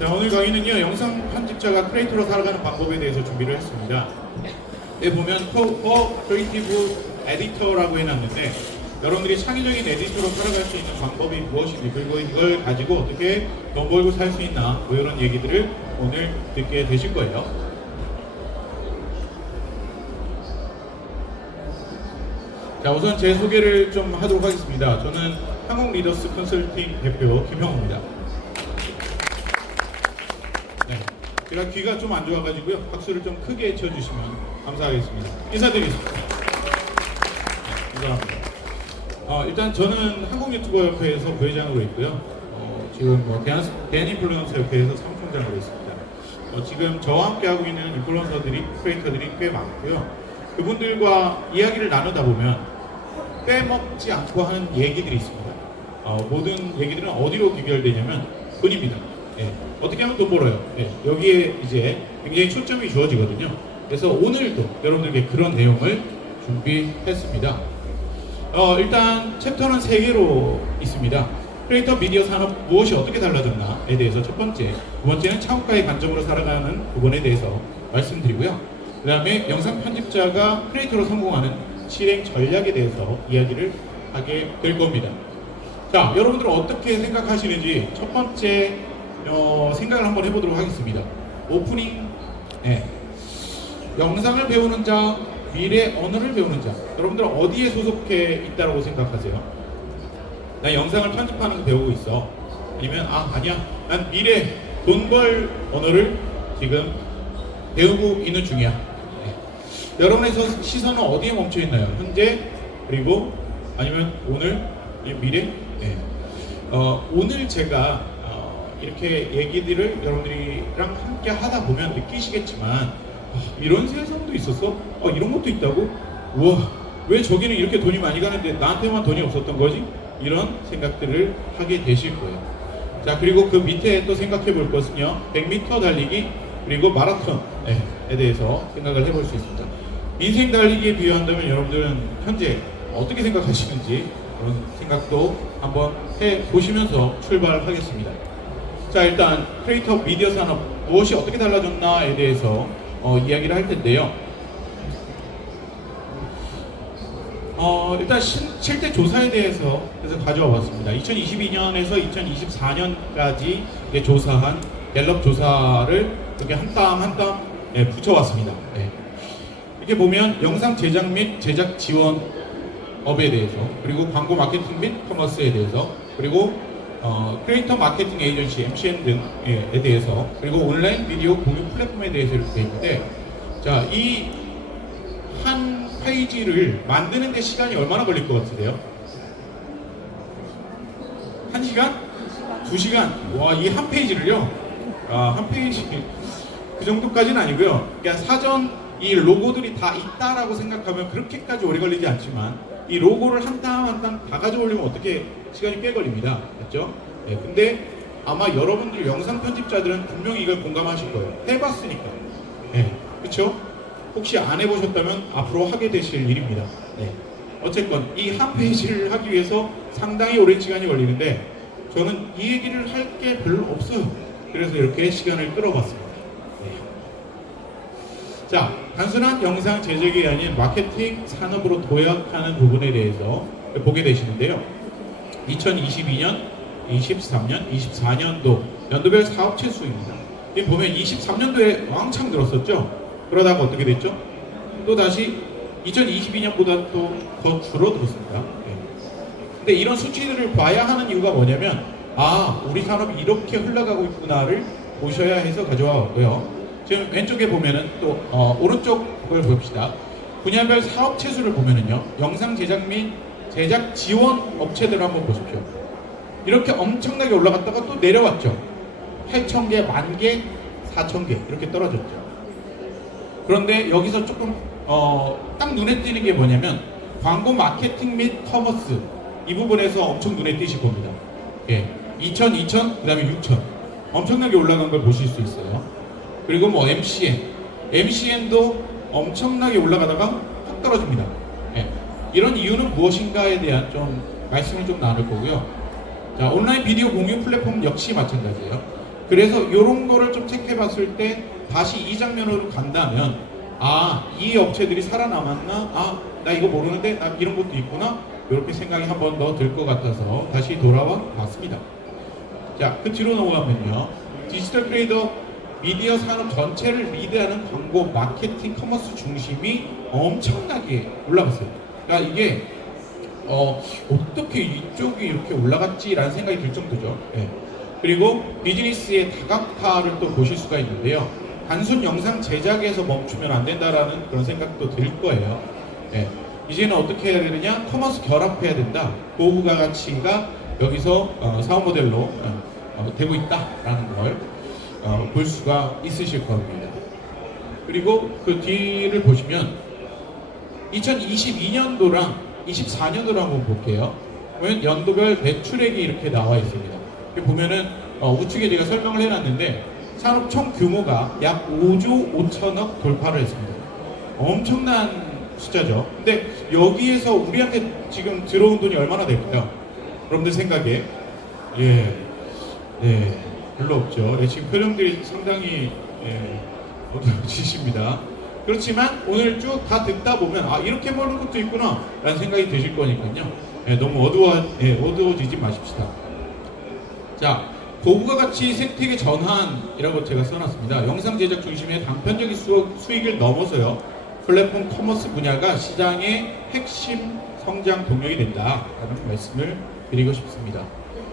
자, 오늘 강의는요, 영상 편집자가 크리에이터로 살아가는 방법에 대해서 준비를 했습니다. 여기 보면 크리에이티브 에디터라고 해놨는데, 여러분들이 창의적인 에디터로 살아갈 수 있는 방법이 무엇인지, 그리고 이걸 가지고 어떻게 돈 벌고 살 수 있나, 뭐 이런 얘기들을 오늘 듣게 되실 거예요. 자, 우선 제 소개를 좀 하도록 하겠습니다. 저는 한국 리더스 컨설팅 대표 김형우입니다. 네, 제가 귀가 좀 안 좋아가지고요, 박수를 좀 크게 쳐주시면 감사하겠습니다. 인사드리겠습니다. 네, 감사합니다. 일단 저는 한국 유튜버 협회에서 부회장으로 있고요. 지금 대한 인플루언서 협회에서 사무총장으로 있습니다. 지금 저와 함께 하고 있는 인플루언서들이, 크리에이터들이 꽤 많고요. 그분들과 이야기를 나누다 보면 빼먹지 않고 하는 얘기들이 있습니다. 모든 얘기들은 어디로 귀결되냐면 돈입니다. 예, 어떻게 하면 돈 벌어요? 예, 여기에 이제 굉장히 초점이 주어지거든요. 그래서 오늘도 여러분들께 그런 내용을 준비했습니다. 일단 챕터는 3개로 있습니다. 크리에이터 미디어 산업 무엇이 어떻게 달라졌나에 대해서 첫 번째, 두 번째는 창업가의 관점으로 살아가는 부분에 대해서 말씀드리고요. 그 다음에 영상 편집자가 크리에이터로 성공하는 실행 전략에 대해서 이야기를 하게 될 겁니다. 자, 여러분들은 어떻게 생각하시는지 첫 번째 생각을 한번 해보도록 하겠습니다. 오프닝, 네. 영상을 배우는 자, 미래 언어를 배우는 자, 여러분들은 어디에 소속해 있다고 생각하세요? 나 영상을 편집하는 거 배우고 있어. 아니면 아니야, 난 미래 돈 벌 언어를 지금 배우고 있는 중이야. 네. 여러분의 시선은 어디에 멈춰 있나요? 현재, 그리고 아니면 오늘, 미래? 네. 오늘 제가 이렇게 얘기들을 여러분들이랑 함께 하다 보면 느끼시겠지만, 이런 세상도 있었어? 이런 것도 있다고? 우와, 왜 저기는 이렇게 돈이 많이 가는데 나한테만 돈이 없었던 거지? 이런 생각들을 하게 되실 거예요. 자, 그리고 그 밑에 또 생각해 볼 것은요, 100m 달리기 그리고 마라톤에 대해서 생각을 해볼 수 있습니다. 인생 달리기에 비유한다면 여러분들은 현재 어떻게 생각하시는지 그런 생각도 한번 해보시면서 출발하겠습니다. 자, 일단 크리에이터 미디어 산업 무엇이 어떻게 달라졌나에 대해서 이야기를 할 텐데요. 일단 실제 조사에 대해서 그래서 가져와 봤습니다. 2022년에서 2024년까지 조사한 갤럽 조사를 이렇게 한 땀 한 땀 붙여왔습니다. 네. 이렇게 보면 영상 제작 및 제작 지원업에 대해서, 그리고 광고 마케팅 및 커머스에 대해서, 그리고 크리에이터 마케팅 에이전시 MCN 등에 대해서, 그리고 온라인 비디오 공유 플랫폼에 대해서 이렇게 되어 있는데, 자, 이 한 페이지를 만드는 데 시간이 얼마나 걸릴 것 같으세요? 1시간? 2시간? 와, 이 한 페이지를요? 한 페이지 그 정도까지는 아니고요. 그러니까 사전 이 로고들이 다 있다라고 생각하면 그렇게까지 오래 걸리지 않지만, 이 로고를 한 땀 한 땀 다 가져오려면 어떻게 시간이 꽤 걸립니다. 그렇죠? 네, 근데 아마 여러분들 영상 편집자들은 분명히 이걸 공감하실 거예요. 해봤으니까. 네, 그렇죠? 혹시 안 해보셨다면 앞으로 하게 되실 일입니다. 네. 어쨌건 이 한 페이지를 하기 위해서 상당히 오랜 시간이 걸리는데, 저는 이 얘기를 할 게 별로 없어요. 그래서 이렇게 시간을 끌어봤습니다. 네. 자, 단순한 영상 제작이 아닌 마케팅 산업으로 도약하는 부분에 대해서 보게 되시는데요. 2022년, 23년, 24년도 연도별 사업체 수입니다. 이 보면 23년도에 왕창 늘었었죠. 그러다가 어떻게 됐죠? 또 다시 2022년보다 또 더 줄어들었습니다. 네. 근데 이런 수치들을 봐야 하는 이유가 뭐냐면, 우리 산업이 이렇게 흘러가고 있구나를 보셔야 해서 가져왔고요. 지금 왼쪽에 보면은 또 오른쪽 걸 봅시다. 분야별 사업체 수를 보면은요, 영상 제작 및 제작 지원 업체들을 한번 보십시오. 이렇게 엄청나게 올라갔다가 또 내려왔죠. 8,000개, 10,000개, 4,000개 이렇게 떨어졌죠. 그런데 여기서 조금 딱 눈에 띄는 게 뭐냐면, 광고 마케팅 및 커머스 이 부분에서 엄청 눈에 띄실 겁니다. 예, 2,000, 2,000, 그 다음에 6,000 엄청나게 올라간 걸 보실 수 있어요. 그리고 MCN도 엄청나게 올라가다가 확 떨어집니다. 예, 이런 이유는 무엇인가에 대한 좀 말씀을 좀 나눌 거고요. 자, 온라인 비디오 공유 플랫폼 역시 마찬가지예요. 그래서 이런 거를 좀 체크해 봤을 때 다시 이 장면으로 간다면 이 업체들이 살아남았나? 나 이거 모르는데 나 이런 것도 있구나? 이렇게 생각이 한 번 더 들 것 같아서 다시 돌아와 봤습니다. 자, 그 뒤로 넘어가면요. 디지털 크리에이터 미디어 산업 전체를 리드하는 광고, 마케팅, 커머스 중심이 엄청나게 올라갔어요. 그러니까 이게 어떻게 이쪽이 이렇게 올라갔지라는 생각이 들 정도죠. 네. 그리고 비즈니스의 다각화를 또 보실 수가 있는데요. 단순 영상 제작에서 멈추면 안 된다라는 그런 생각도 들 거예요. 네. 이제는 어떻게 해야 되느냐? 커머스 결합해야 된다. 고부가 가치가 여기서 사업 모델로 되고 있다라는 걸 볼 수가 있으실 겁니다. 그리고 그 뒤를 보시면 2022년도랑 24년도를 한번 볼게요. 보면 연도별 매출액이 이렇게 나와 있습니다. 보면은 우측에 제가 설명을 해놨는데 산업 총 규모가 약 5조 5천억 돌파를 했습니다. 엄청난 숫자죠. 근데 여기에서 우리한테 지금 들어온 돈이 얼마나 될까요? 여러분들 생각에 별로 없죠. 지금 표정들이 상당히 어두워지십니다. 그렇지만 오늘 쭉 다 듣다 보면 이렇게 보는 것도 있구나 라는 생각이 드실 거니까요. 너무 어두워지지 마십시다. 자, 고부가 가치 생태계 전환이라고 제가 써놨습니다. 영상 제작 중심의 단편적인 수익을 넘어서요. 플랫폼 커머스 분야가 시장의 핵심 성장 동력이 된다라는 말씀을 드리고 싶습니다.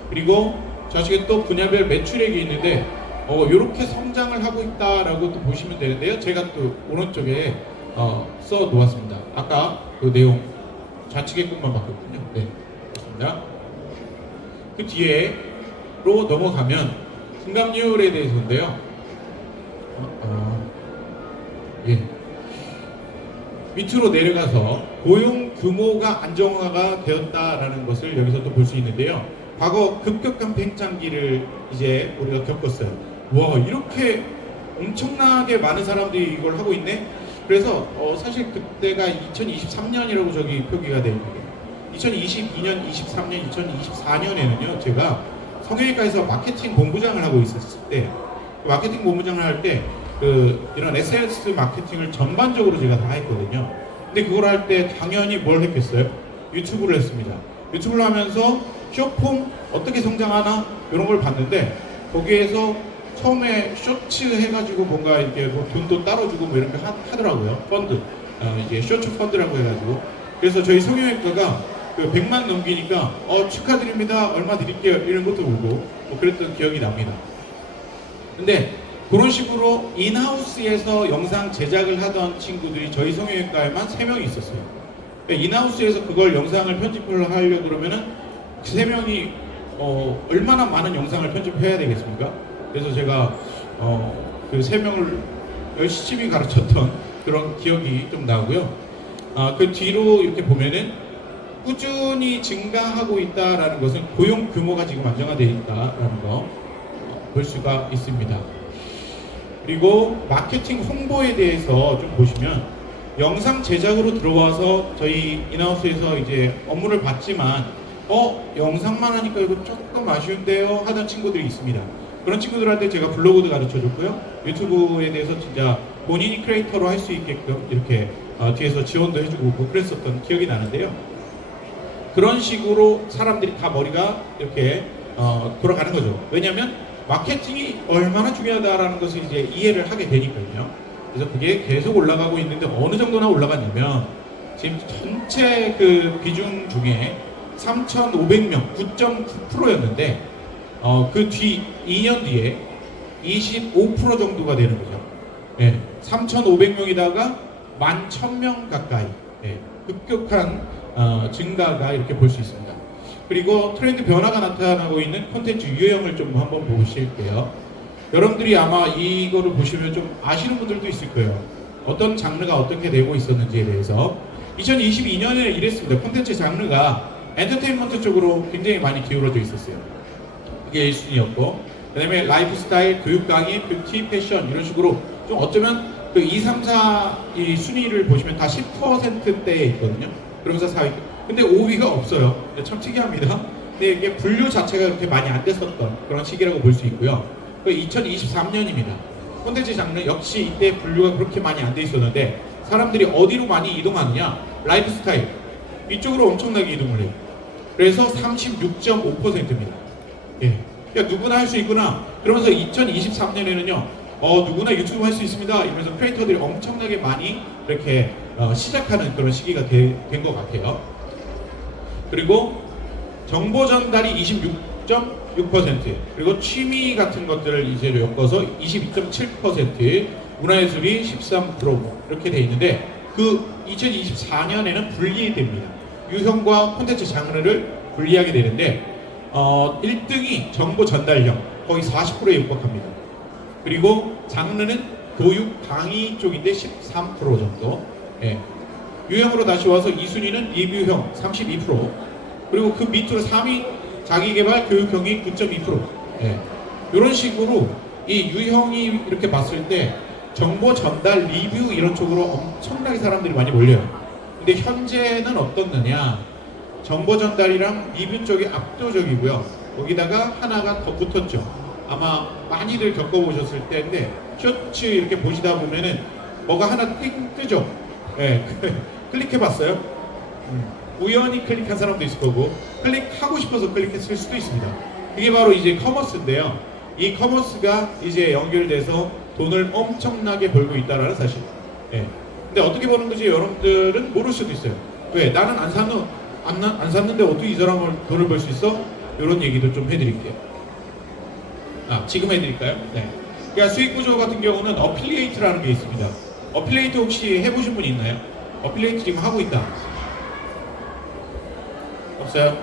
그리고 저쪽에 또 분야별 매출액이 있는데 이렇게 성장을 하고 있다라고 또 보시면 되는데요. 제가 또 오른쪽에 써 놓았습니다. 아까 그 내용 좌측의 것만 봤거든요. 네, 그렇습니다. 그 뒤에로 넘어가면 증감률에 대해서인데요. 밑으로 내려가서 고용 규모가 안정화가 되었다라는 것을 여기서 또 볼 수 있는데요. 과거 급격한 팽창기를 이제 우리가 겪었어요. 와, 이렇게 엄청나게 많은 사람들이 이걸 하고 있네. 그래서 사실 그때가 2023년이라고 저기 표기가 되어 있는데 2022년, 23년, 2024년에는요 제가 성형외과에서 마케팅 본부장을 하고 있었을 때 그 마케팅 본부장을 할 때 이런 SNS 마케팅을 전반적으로 제가 다 했거든요. 근데 그걸 할 때 당연히 뭘 했겠어요? 유튜브를 했습니다. 유튜브를 하면서 쇼폼 어떻게 성장하나 이런 걸 봤는데 거기에서 처음에 쇼츠 해가지고 뭔가 이렇게 뭐 돈도 따로 주고 뭐 이런 거 하더라고요. 펀드 이게 쇼츠 펀드라고 해가지고 그래서 저희 성형외과가 100만 넘기니까 축하드립니다 얼마 드릴게요 이런 것도 오고 뭐 그랬던 기억이 납니다. 근데 그런 식으로 인하우스에서 영상 제작을 하던 친구들이 저희 성형외과에만 3명이 있었어요. 그러니까 인하우스에서 그걸 영상을 편집을 하려고 그러면은 그 3명이 얼마나 많은 영상을 편집해야 되겠습니까? 그래서 제가 그 3명을 열심히 가르쳤던 그런 기억이 좀 나고요. 그 뒤로 이렇게 보면은 꾸준히 증가하고 있다라는 것은 고용 규모가 지금 안정화되어 있다라는 거 볼 수가 있습니다. 그리고 마케팅 홍보에 대해서 좀 보시면 영상 제작으로 들어와서 저희 인하우스에서 이제 업무를 받지만 영상만 하니까 이거 조금 아쉬운데요 하던 친구들이 있습니다. 그런 친구들한테 제가 블로그도 가르쳐줬고요. 유튜브에 대해서 진짜 본인이 크리에이터로 할 수 있게끔 이렇게 뒤에서 지원도 해주고 뭐 그랬었던 기억이 나는데요. 그런 식으로 사람들이 다 머리가 이렇게 돌아가는 거죠. 왜냐하면 마케팅이 얼마나 중요하다라는 것을 이제 이해를 하게 되니까요. 그래서 그게 계속 올라가고 있는데 어느 정도나 올라갔냐면 지금 전체 그 비중 중에 3,500명 9.9%였는데 그 뒤 2년 뒤에 25% 정도가 되는 거죠. 3,500명이다가 11,000명 가까이 급격한 증가가 이렇게 볼 수 있습니다. 그리고 트렌드 변화가 나타나고 있는 콘텐츠 유형을 좀 한번 보실게요. 여러분들이 아마 이거를 보시면 좀 아시는 분들도 있을 거예요. 어떤 장르가 어떻게 되고 있었는지에 대해서 2022년에 이랬습니다. 콘텐츠 장르가 엔터테인먼트 쪽으로 굉장히 많이 기울어져 있었어요. 이게 1순위였고 그 다음에 라이프 스타일, 교육 강의, 뷰티, 패션 이런 식으로 좀 어쩌면 그 2, 3, 4 이 순위를 보시면 다 10%대에 있거든요. 그러면서 4위. 근데 5위가 없어요. 참 특이합니다. 근데 이게 분류 자체가 그렇게 많이 안 됐었던 그런 시기라고 볼 수 있고요. 그 그 2023년입니다. 콘텐츠 장르 역시 이때 분류가 그렇게 많이 안 돼 있었는데 사람들이 어디로 많이 이동하느냐? 라이프 스타일 이쪽으로 엄청나게 이동을 해요. 그래서 36.5%입니다. 예. 그러니까 누구나 할 수 있구나. 그러면서 2023년에는요, 누구나 유튜브 할 수 있습니다. 이러면서 크리에이터들이 엄청나게 많이 이렇게 시작하는 그런 시기가 된 것 같아요. 그리고 정보 전달이 26.6%, 그리고 취미 같은 것들을 이제 엮어서 22.7%, 문화예술이 13% 이렇게 돼 있는데 그 2024년에는 분리됩니다. 유형과 콘텐츠 장르를 분리하게 되는데 1등이 정보 전달형 거의 40%에 육박합니다. 그리고 장르는 교육 강의 쪽인데 13% 정도. 예. 유형으로 다시 와서 2순위는 리뷰형 32%, 그리고 그 밑으로 3위 자기개발 교육형이 9.2%. 예. 이런 식으로 이 유형이 이렇게 봤을 때 정보 전달 리뷰 이런 쪽으로 엄청나게 사람들이 많이 몰려요. 근데 현재는 어떻느냐? 정보 전달이랑 리뷰 쪽이 압도적이고요. 거기다가 하나가 더 붙었죠. 아마 많이들 겪어보셨을 때인데 쇼츠 이렇게 보시다 보면은 뭐가 하나 띵 뜨죠. 예. 클릭해봤어요? 우연히 클릭한 사람도 있을 거고 클릭하고 싶어서 클릭했을 수도 있습니다. 이게 바로 이제 커머스인데요. 이 커머스가 이제 연결돼서 돈을 엄청나게 벌고 있다는 사실. 예. 근데 어떻게 버는 건지 여러분들은 모를 수도 있어요. 왜? 나는 안 샀는데 어떻게 이 사람을 돈을 벌 수 있어? 이런 얘기도 좀 해드릴게요. 지금 해드릴까요? 네. 그러니까 수익 구조 같은 경우는 어필리에이트라는 게 있습니다. 어필리에이트 혹시 해보신 분 있나요? 어필리에이트 지금 하고 있다. 없어요?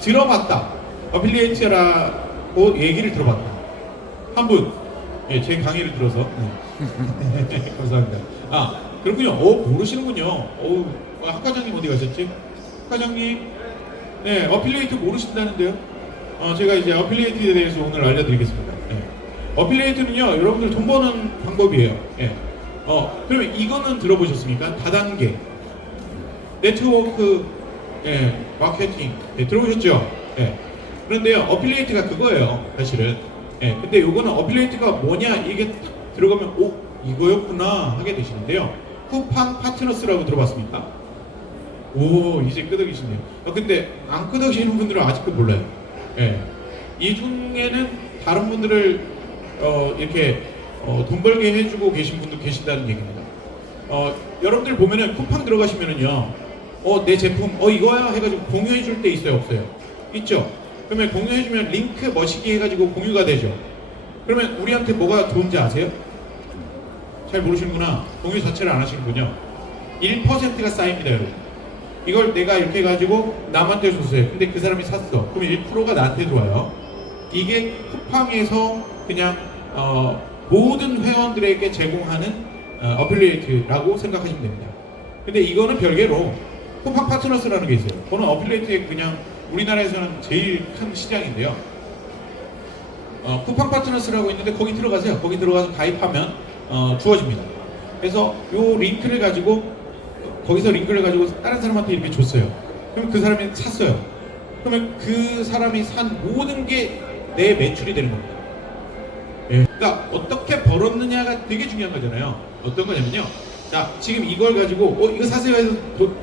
들어봤다. 어필리에이트라고 얘기를 들어봤다. 한 분. 예, 제 강의를 들어서. 네. 감사합니다. 그렇군요. 모르시는군요. 학과장님 어디 가셨지? 학과장님. 네, 어필리에이트 모르신다는데요. 제가 이제 어필리에이트에 대해서 오늘 알려드리겠습니다. 네. 어필리에이트는요, 여러분들 돈 버는 방법이에요. 예. 그러면 이거는 들어보셨습니까? 다단계. 네트워크, 마케팅. 들어보셨죠? 그런데요, 어필리에이트가 그거예요, 사실은. 근데 요거는 어필리에이트가 뭐냐, 이게 딱 들어가면, 이거였구나, 하게 되시는데요. 쿠팡 파트너스라고 들어봤습니까? 이제 끄덕이시네요. 근데 안 끄덕이시는 분들은 아직도 몰라요. 이 중에는 다른 분들을 이렇게 돈 벌게 해주고 계신 분도 계신다는 얘기입니다. 여러분들 보면은 쿠팡 들어가시면은요, 내 제품 이거야 해가지고 공유해 줄 때 있어요, 없어요? 있죠. 그러면 공유해 주면 링크 멋있게 해가지고 공유가 되죠. 그러면 우리한테 뭐가 좋은지 아세요? 잘 모르시는구나. 공유 자체를 안 하시는군요. 1%가 쌓입니다, 여러분. 이걸 내가 이렇게 해가지고 남한테 줬어요. 근데 그 사람이 샀어. 그럼 1%가 나한테 들어와요. 이게 쿠팡에서 그냥 모든 회원들에게 제공하는 어필리에이트라고 생각하시면 됩니다. 근데 이거는 별개로 쿠팡 파트너스라는 게 있어요. 그거는 어필리에이트의 그냥 우리나라에서는 제일 큰 시장인데요. 쿠팡 파트너스라고 있는데 거기 들어가세요. 거기 들어가서 가입하면 주어집니다. 그래서 요 링크를 가지고 거기서 링크를 가지고 다른 사람한테 이렇게 줬어요. 그럼 그 사람이 샀어요. 그러면 그 사람이 산 모든 게 내 매출이 되는 겁니다. 그러니까 어떻게 벌었느냐가 되게 중요한 거잖아요. 어떤 거냐면요. 자, 지금 이걸 가지고 이거 사세요 해서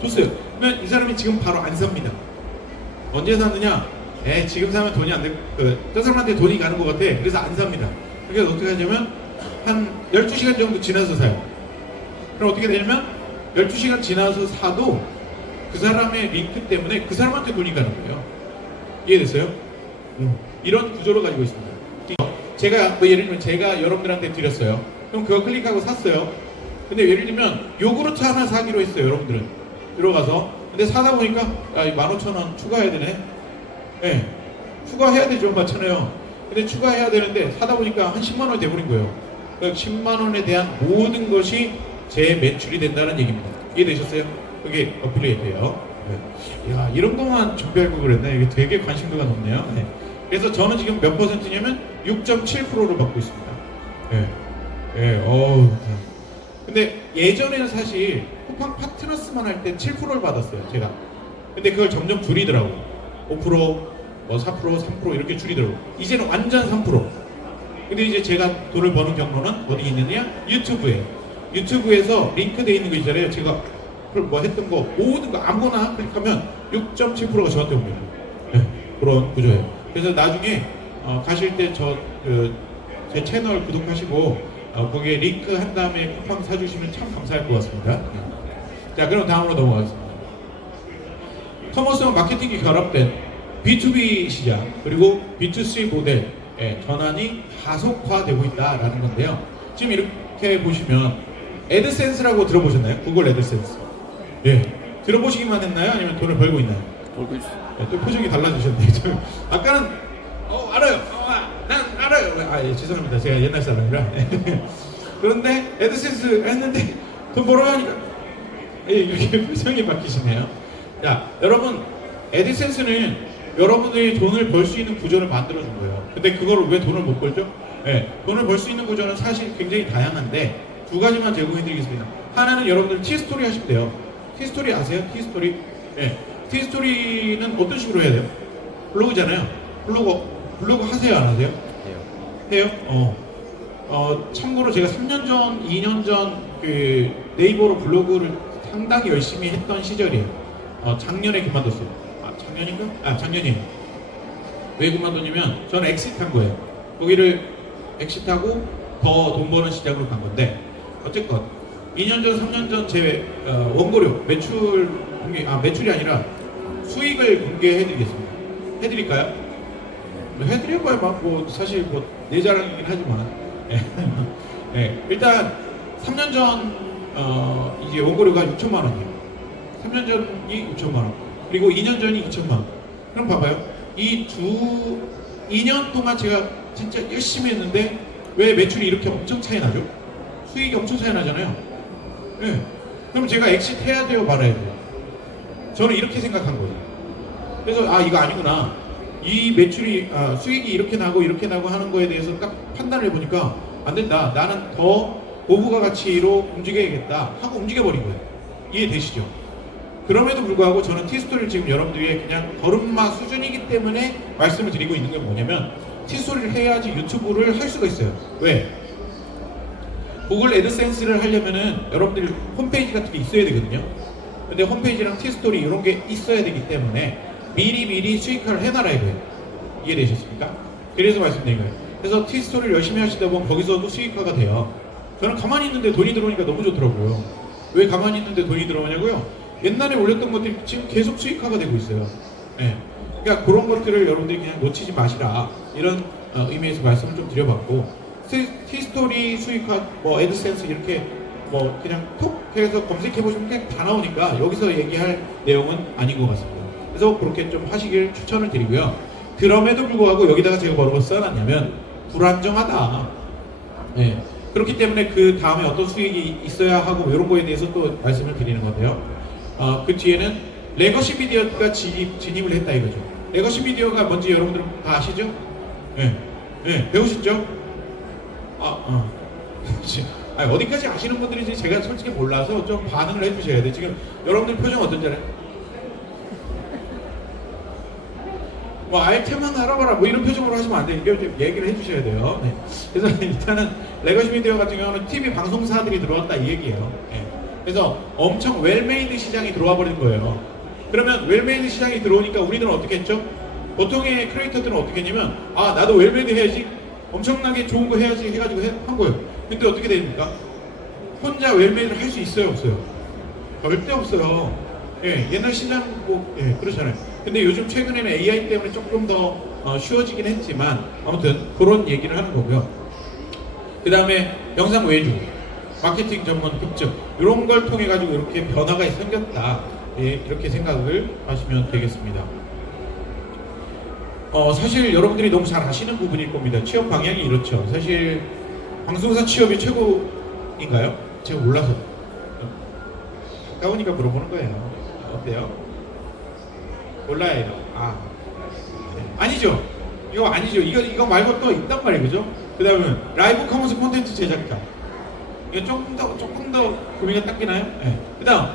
줬어요. 그러면 이 사람이 지금 바로 안 삽니다. 언제 샀느냐? 지금 사면 돈이 안 돼. 저 사람한테 돈이 가는 것 같아. 그래서 안 삽니다. 그래서 어떻게 하냐면 한 12시간 정도 지나서 사요. 그럼 어떻게 되냐면 12시간 지나서 사도 그 사람의 링크 때문에 그 사람한테 돈이 가는 거예요. 이해됐어요? 이런 구조를 가지고 있습니다. 제가 예를 들면 제가 여러분들한테 드렸어요. 그럼 그거 클릭하고 샀어요. 근데 예를 들면 요구르트 하나 사기로 했어요. 여러분들은 들어가서. 근데 사다 보니까 15,000원 추가해야 되네. 추가해야 되죠. 맞잖아요. 근데 추가해야 되는데 사다 보니까 한 10만 원 돼버린 거예요. 그러니까 10만 원에 대한 모든 것이 제 매출이 된다는 얘기입니다. 이해되셨어요? 그게 어필리에이트예요. 야, 이런 것만 준비할 걸 그랬나? 이게 되게 관심도가 높네요. 그래서 저는 지금 몇 %냐면 6.7%를 받고 있습니다. 근데 예전에는 사실 쿠팡 파트너스만 할 때 7%를 받았어요, 제가. 근데 그걸 점점 줄이더라고요. 5%, 4%, 3% 이렇게 줄이더라고요. 이제는 완전 3%. 근데 이제 제가 돈을 버는 경로는 어디 있느냐? 유튜브에. 유튜브에서 링크되어 있는 거 있잖아요. 제가 뭐 했던 거 모든 거 아무거나 클릭하면 6.7%가 저한테 옵니다. 네, 그런 구조예요. 그래서 나중에 가실 때 제 채널 구독하시고 거기에 링크 한 다음에 쿠팡 사주시면 참 감사할 것 같습니다. 자, 그럼 다음으로 넘어가겠습니다. 커머스와 마케팅이 결합된 B2B 시장 그리고 B2C 모델의 전환이 가속화되고 있다라는 건데요. 지금 이렇게 보시면 애드센스라고 들어보셨나요? 구글 애드센스. 예, 들어보시기만 했나요? 아니면 돈을 벌고 있나요? 벌고 있어. 네, 또 표정이 달라지셨네요. 아까는 알아요. 난 알아요. 예, 죄송합니다. 제가 옛날 사람이라. 그런데 애드센스 했는데 돈 벌어야 하니까 이렇게 표정이 바뀌시네요. 자, 여러분 애드센스는 여러분들이 돈을 벌 수 있는 구조를 만들어준 거예요. 근데 그거를 왜 돈을 못 벌죠? 네, 돈을 벌 수 있는 구조는 사실 굉장히 다양한데 두 가지만 제공해드리겠습니다. 하나는 여러분들 티스토리 하시면 돼요. 티스토리 아세요? 티스토리? 네, 티스토리는 어떤 식으로 해야 돼요? 블로그잖아요. 블로그 하세요? 안 하세요? 해요. 참고로 제가 3년 전, 2년 전 그 네이버로 블로그를 상당히 열심히 했던 시절이에요. 작년에 그만뒀어요. 작년인가? 작년이에요. 왜 그만뒀냐면 저는 엑시트한 거예요. 거기를 엑시트하고 더 돈 버는 시장으로 간 건데 어쨌건 2년 전, 3년 전 제 원고료 매출 공개, 매출이 아니라 수익을 공개해드리겠습니다. 해드릴까요? 해드릴 거예요. 뭐 사실 내 자랑이긴 하지만 네, 일단 3년 전 이제 원고료가 6천만 원이에요. 3년 전이 6천만 원 그리고 2년 전이 2천만 원. 그럼 봐봐요. 2년 동안 제가 진짜 열심히 했는데 왜 매출이 이렇게 엄청 차이 나죠? 수익이 엄청 차이 나잖아요. 네. 그럼 제가 엑시트 해야 돼요, 말아야 돼요? 저는 이렇게 생각한 거예요. 그래서 이거 아니구나. 이 매출이 수익이 이렇게 나고 하는 거에 대해서 딱 판단을 해보니까 안 된다. 나는 더 고부가 가치로 움직여야겠다 하고 움직여버린 거예요. 이해되시죠? 그럼에도 불구하고 저는 티스토리를 지금 여러분들에게 그냥 걸음마 수준이기 때문에 말씀을 드리고 있는 게 뭐냐면 티스토리를 해야지 유튜브를 할 수가 있어요. 왜? 구글 애드센스를 하려면은 여러분들이 홈페이지 같은 게 있어야 되거든요. 근데 홈페이지랑 티스토리 이런 게 있어야 되기 때문에 미리 수익화를 해놔야 돼요. 이해되셨습니까? 그래서 말씀드린 거예요. 그래서 티스토리를 열심히 하시다 보면 거기서도 수익화가 돼요. 저는 가만히 있는데 돈이 들어오니까 너무 좋더라고요. 왜 가만히 있는데 돈이 들어오냐고요? 옛날에 올렸던 것들이 지금 계속 수익화가 되고 있어요. 네. 그러니까 그런 것들을 여러분들이 그냥 놓치지 마시라 이런 의미에서 말씀을 좀 드려봤고 티스토리 수익화 애드센스 이렇게 그냥 톡 해서 검색해 보시면 그냥 다 나오니까 여기서 얘기할 내용은 아닌 것 같습니다. 그래서 그렇게 좀 하시길 추천을 드리고요. 그럼에도 불구하고 여기다가 제가 뭐라고 써놨냐면 불안정하다. 네. 그렇기 때문에 그 다음에 어떤 수익이 있어야 하고 이런 거에 대해서 또 말씀을 드리는 건데요. 그 뒤에는 레거시 미디어가 진입을 했다 이거죠. 레거시 미디어가 뭔지 여러분들은 다 아시죠? 네, 배우셨죠? 어디까지 아시는 분들인지 제가 솔직히 몰라서 좀 반응을 해주셔야 돼요. 지금 여러분들 표정 어떤지 알아요? 아이템만 알아봐라 이런 표정으로 하시면 안 돼요. 이걸 좀 얘기를 해주셔야 돼요. 네. 그래서 일단은 레거시 미디어 같은 경우는 TV 방송사들이 들어왔다 이 얘기예요. 네. 그래서 엄청 웰메이드 시장이 들어와 버린 거예요. 그러면 웰메이드 시장이 들어오니까 우리들은 어떻게 했죠? 보통의 크리에이터들은 어떻게 했냐면 나도 웰메이드 해야지 엄청나게 좋은 거 해야지 해가지고 한 거예요. 근데 어떻게 됩니까? 혼자 웰메이드를 할 수 있어요 없어요? 절대 없어요. 예, 옛날 시장 그렇잖아요. 근데 요즘 최근에는 AI 때문에 조금 더 쉬워지긴 했지만 아무튼 그런 얘기를 하는 거고요. 그 다음에 영상 외주, 마케팅 전문 흡증 이런 걸 통해 가지고 이렇게 변화가 생겼다. 예, 이렇게 생각을 하시면 되겠습니다. 사실 여러분들이 너무 잘 아시는 부분일 겁니다. 취업 방향이 이렇죠. 사실 방송사 취업이 최고인가요? 제가 몰라서 가까우니까 물어보는 거예요. 어때요? 몰라요. 아니죠. 이거 아니죠. 이거 말고 또 있단 말이에요. 그죠? 그 다음에 라이브 커머스 콘텐츠 제작자. 이거 조금 더 구미가 당기나요? 네. 그 다음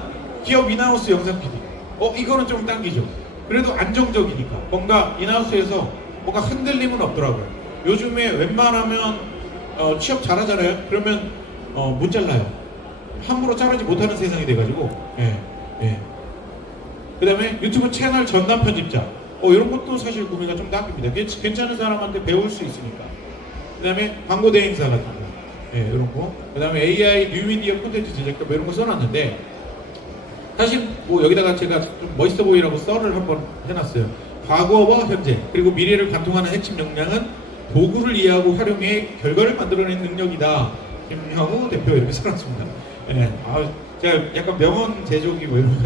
기업 인하우스 영상 PD. 이거는 좀 당기죠. 그래도 안정적이니까 뭔가 인하우스에서 뭔가 흔들림은 없더라고요. 요즘에 웬만하면 취업 잘하잖아요. 그러면 못 잘라요. 함부로 자르지 못하는 세상이 돼가지고. 예, 예. 그다음에 유튜브 채널 전담 편집자. 이런 것도 사실 구매가 좀 낚입니다. 괜찮은 사람한테 배울 수 있으니까. 그다음에 광고 대행사 같은 거. 예, 이런 거. 그다음에 AI 뉴미디어 콘텐츠 제작자 뭐 이런 거 써놨는데 사실 뭐 여기다가 제가 좀 멋있어 보이라고 썰을 한번 해놨어요. 과거와 현재 그리고 미래를 관통하는 핵심 역량은 도구를 이해하고 활용해 결과를 만들어내는 능력이다. 김형우 대표 이렇게 써놨습니다. 예, 제가 약간 명언 제조기 뭐 이런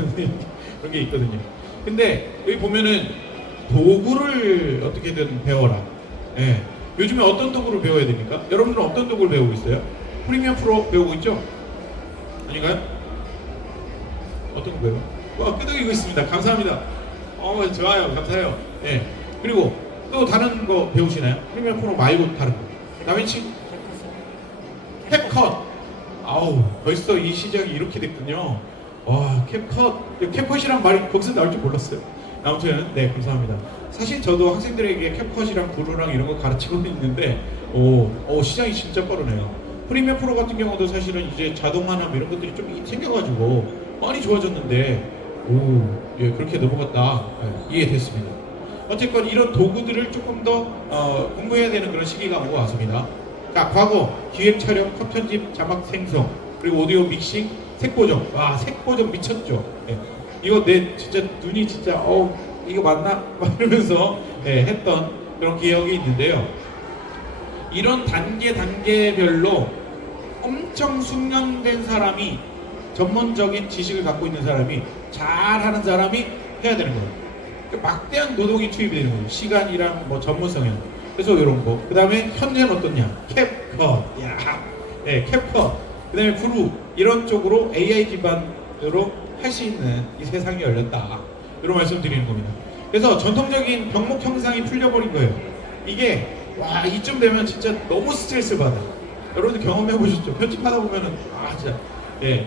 그런 게 있거든요. 근데 여기 보면은 도구를 어떻게든 배워라. 예. 요즘에 어떤 도구를 배워야 됩니까? 여러분들은 어떤 도구를 배우고 있어요? 프리미엄 프로 배우고 있죠? 아닌가요? 어떤 거 배워요? 끄덕이고 있습니다. 감사합니다. 좋아요. 감사해요. 예. 그리고 또 다른 거 배우시나요? 프리미엄 프로 말고 다른 거. 다빈치? 캡컷. 벌써 이 시작이 이렇게 됐군요. 와, 캡컷이란 말이 거기서 나올 줄 몰랐어요. 아무튼 네, 감사합니다. 사실 저도 학생들에게 캡컷이랑 구루랑 이런 거 가르치고 있는데 시장이 진짜 빠르네요. 프리미어 프로 같은 경우도 사실은 이제 자동화나 이런 것들이 좀 생겨가지고 많이 좋아졌는데 예, 그렇게 넘어갔다. 예, 이해됐습니다. 어쨌건 이런 도구들을 조금 더 공부해야 되는 그런 시기가 온 것 같습니다. 자, 과거 기획 촬영, 컷 편집, 자막 생성, 그리고 오디오 믹싱, 색 보정. 와, 색 보정 미쳤죠. 예. 이거 내 진짜 눈이 진짜 이거 맞나? 막 이러면서 했던 그런 기억이 있는데요. 이런 단계별로 엄청 숙련된 사람이, 전문적인 지식을 갖고 있는 사람이, 잘하는 사람이 해야 되는 거예요. 그러니까 막대한 노동이 투입이 되는 거예요. 시간이랑 뭐 전문성이랑. 그래서 이런 거. 그 다음에 현재는 어떻냐? 캡컷. 네, 캡컷. 그 다음에 구루. 이런 쪽으로 AI 기반으로 할 수 있는 이 세상이 열렸다. 이런 말씀 드리는 겁니다. 그래서 전통적인 병목 형상이 풀려버린 거예요. 이게 이쯤 되면 진짜 너무 스트레스 받아. 여러분들 경험해 보셨죠? 편집하다 보면은 진짜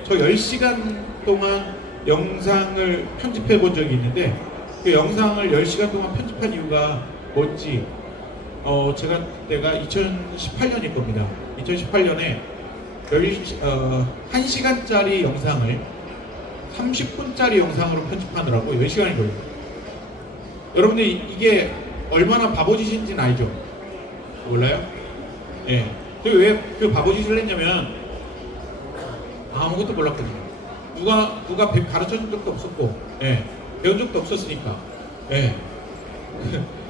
저 10시간 동안 영상을 편집해 본 적이 있는데 그 영상을 10시간 동안 편집한 이유가 뭔지 제가 그때가 2018년일 겁니다. 2018년에 1시간짜리 영상을 30분짜리 영상으로 편집하느라고 10시간이 걸려요. 여러분들 이게 얼마나 바보짓인지는 알죠? 몰라요? 예. 왜 그 바보짓을 했냐면 아무것도 몰랐거든요. 누가 가르쳐준 적도 없었고, 배운 적도 없었으니까.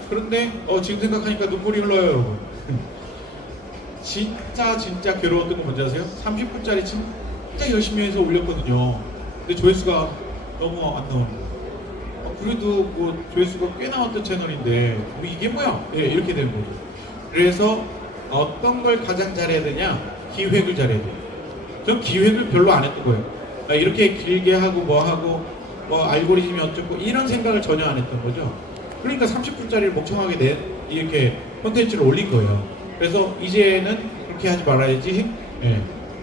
그런데 지금 생각하니까 눈물이 흘러요, 여러분. 진짜 괴로웠던 거 뭔지 아세요? 30분짜리 진짜 열심히 해서 올렸거든요. 근데 조회수가 너무 안 나오는 거예요. 그래도 뭐 조회수가 꽤 나왔던 채널인데 이게 뭐야? 이렇게 되는 거죠. 그래서 어떤 걸 가장 잘해야 되냐? 기획을 잘해야 돼요. 전 기획을 별로 안 했던 거예요. 이렇게 길게 하고 뭐 알고리즘이 어쩌고 이런 생각을 전혀 안 했던 거죠. 그러니까 30분짜리를 멍청하게 이렇게 콘텐츠를 올린 거예요. 그래서 이제는 그렇게 하지 말아야지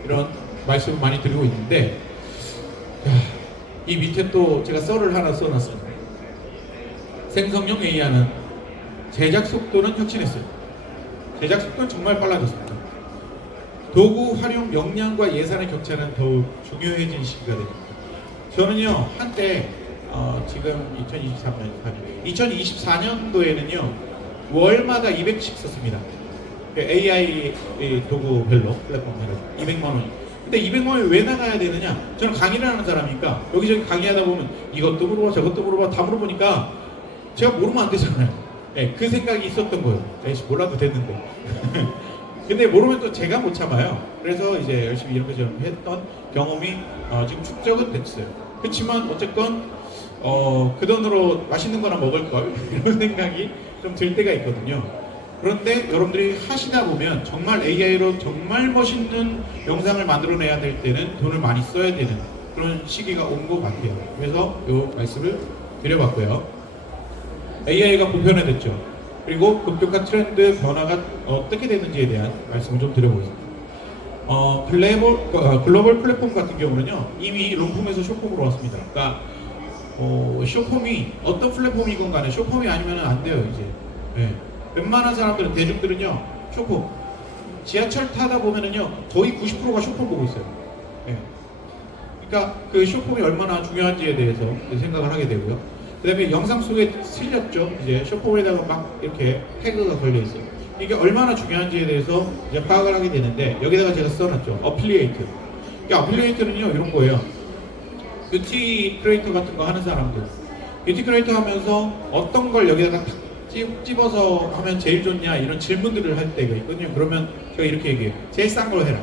이런 말씀을 많이 드리고 있는데 이 밑에 또 제가 썰을 하나 써놨습니다. 생성형 AI는 제작 속도는 혁신했어요. 제작 속도는 정말 빨라졌습니다. 도구 활용 역량과 예산의 격차는 더욱 중요해진 시기가 됩니다. 저는요 한때 지금 2024년도에는요 월마다 200씩 썼습니다. AI 도구별로 플랫폼 해가지고 200만 원. 근데 200만 원이 왜 나가야 되느냐? 저는 강의를 하는 사람이니까 여기저기 강의하다 보면 이것도 물어봐 저것도 물어봐 다 물어보니까 제가 모르면 안 되잖아요. 그 생각이 있었던 거예요. 몰라도 됐는데. 근데 모르면 또 제가 못 참아요. 그래서 이제 열심히 이렇게 저렇게 했던 경험이 지금 축적은 됐어요. 그렇지만 어쨌건 그 돈으로 맛있는 거나 먹을 걸 이런 생각이 좀 들 때가 있거든요. 그런데 여러분들이 하시다 보면 정말 AI로 정말 멋있는 영상을 만들어내야 될 때는 돈을 많이 써야 되는 그런 시기가 온 것 같아요. 그래서 이 말씀을 드려봤고요. AI가 보편화됐죠. 그리고 급격한 트렌드 변화가 어떻게 되는지에 대한 말씀을 좀 드려보겠습니다. 글로벌 플랫폼 같은 경우는요 이미 롱폼에서 숏폼으로 왔습니다. 그러니까 숏폼이 어떤 플랫폼이건 간에 숏폼이 아니면 안 돼요 이제. 웬만한 사람들은 대중들은요 쇼폼 지하철 타다 보면은요 거의 90%가 쇼폼 보고 있어요. 예. 그러니까 그 쇼폼이 얼마나 중요한지에 대해서 생각을 하게 되고요. 그 다음에 영상 속에 실렸죠. 이제 쇼폼에다가 막 이렇게 태그가 걸려 있어요. 이게 얼마나 중요한지에 대해서 이제 파악을 하게 되는데 여기다가 제가 써놨죠. 어플리에이트. 그러니까 어플리에이트는요 이런 거예요. 뷰티 크리에이터 같은 거 하는 사람들. 뷰티 크리에이터 하면서 어떤 걸 여기다가 탁 집어서 하면 제일 좋냐 이런 질문들을 할 때가 있거든요. 그러면 제가 이렇게 얘기해요. 제일 싼 걸 해라.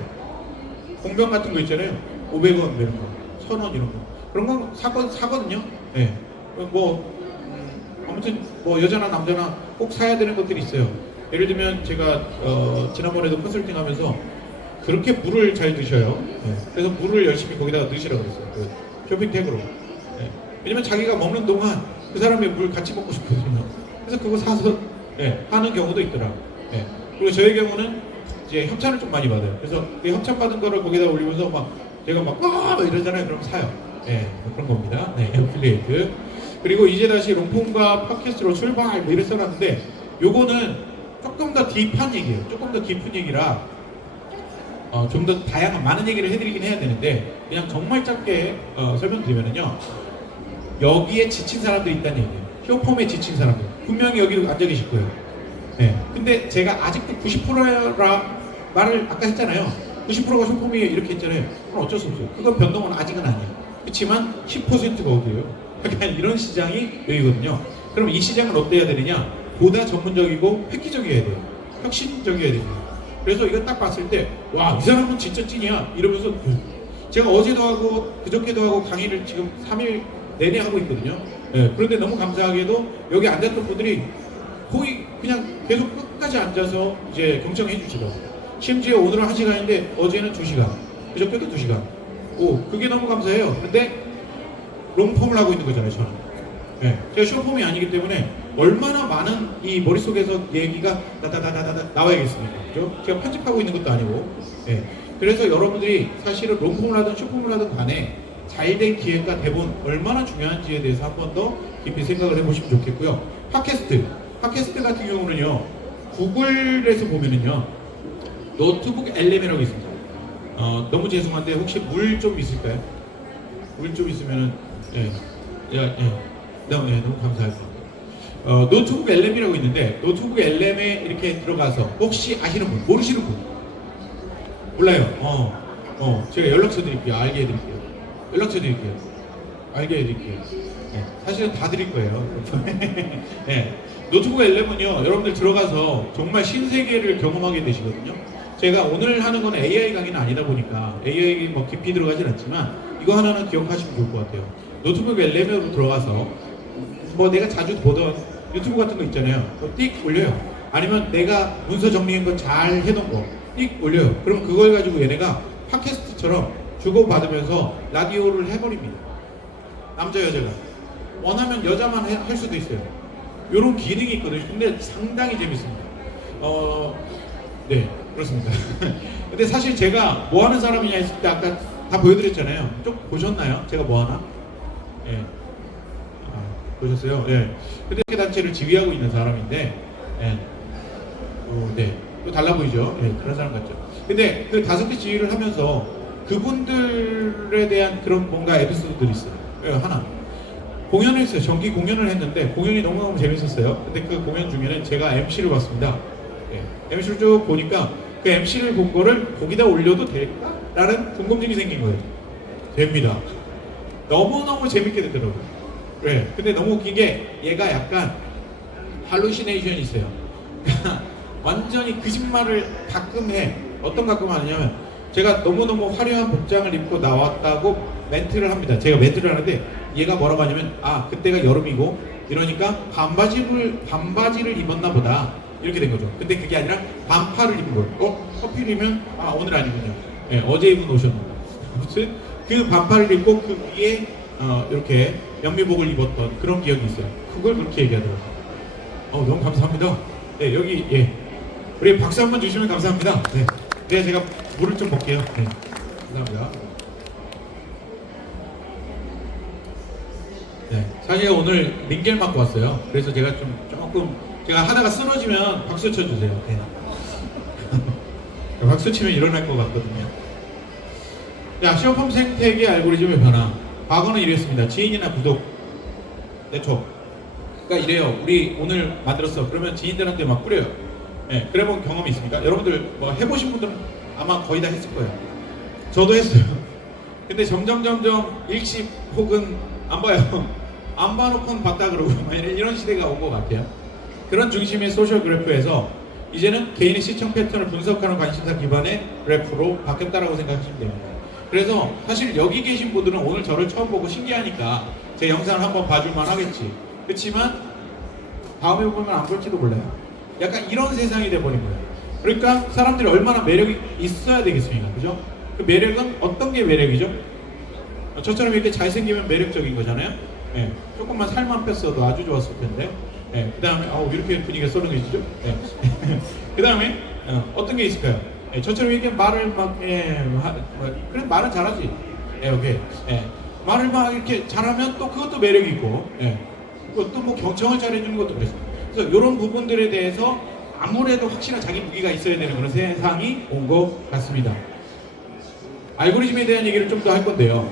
공병 같은 거 있잖아요. 500원 이런 거, 1000원 이런 거. 그런 거 사거든요. 네. 아무튼 뭐 여자나 남자나 꼭 사야 되는 것들이 있어요. 예를 들면 제가 지난번에도 컨설팅 하면서 그렇게 물을 잘 드셔요. 네. 그래서 물을 열심히 거기다가 넣으시라고 그랬어요. 그 쇼핑 택으로. 네. 왜냐면 자기가 먹는 동안 그 사람의 물 같이 먹고 싶거든요. 그래서 그거 사서 하는 경우도 있더라. 네. 그리고 저의 경우는 이제 협찬을 좀 많이 받아요. 그래서 그 협찬 받은 거를 거기다 올리면서 막 제가 막 이러잖아요. 그럼 사요. 네, 그런 겁니다. 네, 애플리에이트. 그리고 이제 다시 롱폼과 팟캐스트로 출발 뭐 이렇게 써놨는데 요거는 조금 더 딥한 얘기예요. 조금 더 깊은 얘기라 좀 더 다양한 많은 얘기를 해드리긴 해야 되는데 그냥 정말 짧게 설명드리면은요 여기에 지친 사람들이 있다는 얘기예요. 쇼폼에 지친 사람들 분명히 여기 앉아 계실 거예요. 네. 근데 제가 아직도 90%라 말을 아까 했잖아요. 90%가 쇼폼이에요 이렇게 했잖아요. 그건 어쩔 수 없어요. 그건 변동은 아직은 아니에요. 그렇지만 10%가 어디예요? 약간 이런 시장이 여기거든요. 그럼 이 시장을 어때야 되느냐? 보다 전문적이고 획기적이어야 돼요. 혁신적이어야 됩니다. 그래서 이거 딱 봤을 때 와, 이 사람은 진짜 찐이야 이러면서 제가 어제도 하고 그저께도 하고 강의를 지금 3일 내내 하고 있거든요. 네, 그런데 너무 감사하게도 여기 앉았던 분들이 거의 그냥 계속 끝까지 앉아서 이제 경청해 주시더라고요. 심지어 오늘은 1시간인데 어제는 2시간, 그저께도 2시간. 오, 그게 너무 감사해요. 근데 롱폼을 하고 있는 거잖아요, 저는. 네, 제가 쇼폼이 아니기 때문에 얼마나 많은 이 머릿속에서 얘기가 다다다다다 나와야겠습니까? 그죠? 제가 편집하고 있는 것도 아니고. 네, 그래서 여러분들이 사실은 롱폼을 하든 쇼폼을 하든 간에 잘된 기획과 대본 얼마나 중요한지에 대해서 한 번 더 깊이 생각을 해보시면 좋겠고요. 팟캐스트 같은 경우는요, 구글에서 보면은요, 노트북 LM이라고 있습니다. 너무 죄송한데 혹시 물 좀 있을까요? 물 좀 있으면은 너무 감사합니다. 노트북 LM이라고 있는데 노트북 LM에 이렇게 들어가서 혹시 아시는 분, 모르시는 분 몰라요. 제가 연락처 드릴게요. 알게 해드릴게요. 연락처 드릴게요. 알게 해드릴게요. 네, 사실은 다 드릴 거예요. 네, 노트북 LM은요, 여러분들 들어가서 정말 신세계를 경험하게 되시거든요. 제가 오늘 하는 건 AI 강의는 아니다 보니까 AI 뭐 깊이 들어가진 않지만 이거 하나는 기억하시면 좋을 것 같아요. 노트북 LM으로 들어가서 뭐 내가 자주 보던 유튜브 같은 거 있잖아요. 띡 올려요. 아니면 내가 문서 정리한 거 잘 해놓은 거 띡 올려요. 그럼 그걸 가지고 얘네가 팟캐스트처럼 주고받으면서 라디오를 해버립니다. 남자 여자가 원하면 여자만 할 수도 있어요. 이런 기능이 있거든요. 근데 상당히 재밌습니다. 네, 그렇습니다. 근데 사실 제가 뭐 하는 사람이냐 했을 때 아까 다 보여드렸잖아요. 좀 보셨나요? 제가 뭐 하나? 예. 보셨어요? 예. 근데 그 단체를 지휘하고 있는 사람인데, 예. 네. 또 달라 보이죠? 예, 그런 사람 같죠. 근데 그 5개 지휘를 하면서 그분들에 대한 그런 뭔가 에피소드들이 있어요. 예, 하나. 공연을 했어요. 정기 공연을 했는데 공연이 너무너무 재밌었어요. 근데 그 공연 중에는 제가 MC를 봤습니다. 예. MC를 쭉 보니까 그 MC를 본 거를 거기다 올려도 될까? 라는 궁금증이 생긴 거예요. 됩니다. 너무너무 재밌게 되더라고요. 네, 근데 너무 웃긴 게 얘가 약간 할루시네이션이 있어요. 완전히 거짓말을 가끔 해. 어떤 가끔 하냐면 제가 너무너무 화려한 복장을 입고 나왔다고 멘트를 합니다. 제가 멘트를 하는데 얘가 뭐라고 하냐면 그때가 여름이고 이러니까 반바지를 입었나 보다 이렇게 된 거죠. 근데 그게 아니라 반팔을 입은 거예요. 커피를 입으면 오늘 아니군요. 네, 어제 입은 옷이었는데 아무튼 그 반팔을 입고 그 위에 이렇게 연미복을 입었던 그런 기억이 있어요. 그걸 그렇게 얘기하더라고요. 너무 감사합니다. 네, 여기 우리 박수 한번 주시면 감사합니다. 네, 네, 제가 물을 좀 먹게요. 네, 감사합니다. 네, 사실 오늘 링겔 맞고 왔어요. 그래서 제가 조금 제가 하다가 쓰러지면 박수 쳐주세요. 네. 박수 치면 일어날 것 같거든요. 자, 시어펌 생태계 알고리즘의 변화. 과거는 이랬습니다. 지인이나 구독, 네트워크. 그러니까 이래요. 우리 오늘 만들었어. 그러면 지인들한테 막 뿌려요. 네, 그래본 경험이 있습니까? 여러분들 뭐 해보신 분들은 아마 거의 다 했을 거예요. 저도 했어요. 근데 점점 일십 혹은 안 봐요. 안 봐놓고는 봤다 그러고 이런 시대가 온 것 같아요. 그런 중심의 소셜 그래프에서 이제는 개인의 시청 패턴을 분석하는 관심사 기반의 그래프로 바뀌었다라고 생각하시면 됩니다. 그래서 사실 여기 계신 분들은 오늘 저를 처음 보고 신기하니까 제 영상을 한번 봐줄만 하겠지. 그렇지만 다음에 보면 안 볼지도 몰라요. 약간 이런 세상이 돼버린 거예요. 그러니까 사람들이 얼마나 매력이 있어야 되겠습니까? 그죠? 그 매력은 어떤 게 매력이죠? 저처럼 이렇게 잘생기면 매력적인 거잖아요. 네. 조금만 살만 뺐어도 아주 좋았을 텐데. 네. 그 다음에 이렇게 분위기가 쏠렁해지죠. 네. 그 다음에 어떤 게 있을까요? 네. 저처럼 이렇게 말을 막 그래 말은 잘하지. 네, 오케이. 네. 말을 막 이렇게 잘하면 또 그것도 매력이 있고, 그것도 뭐 경청을 잘해주는 것도 그랬어요. 그래서 이런 부분들에 대해서 아무래도 확실한 자기 무기가 있어야 되는 그런 세상이 온 것 같습니다. 알고리즘에 대한 얘기를 좀 더 할 건데요.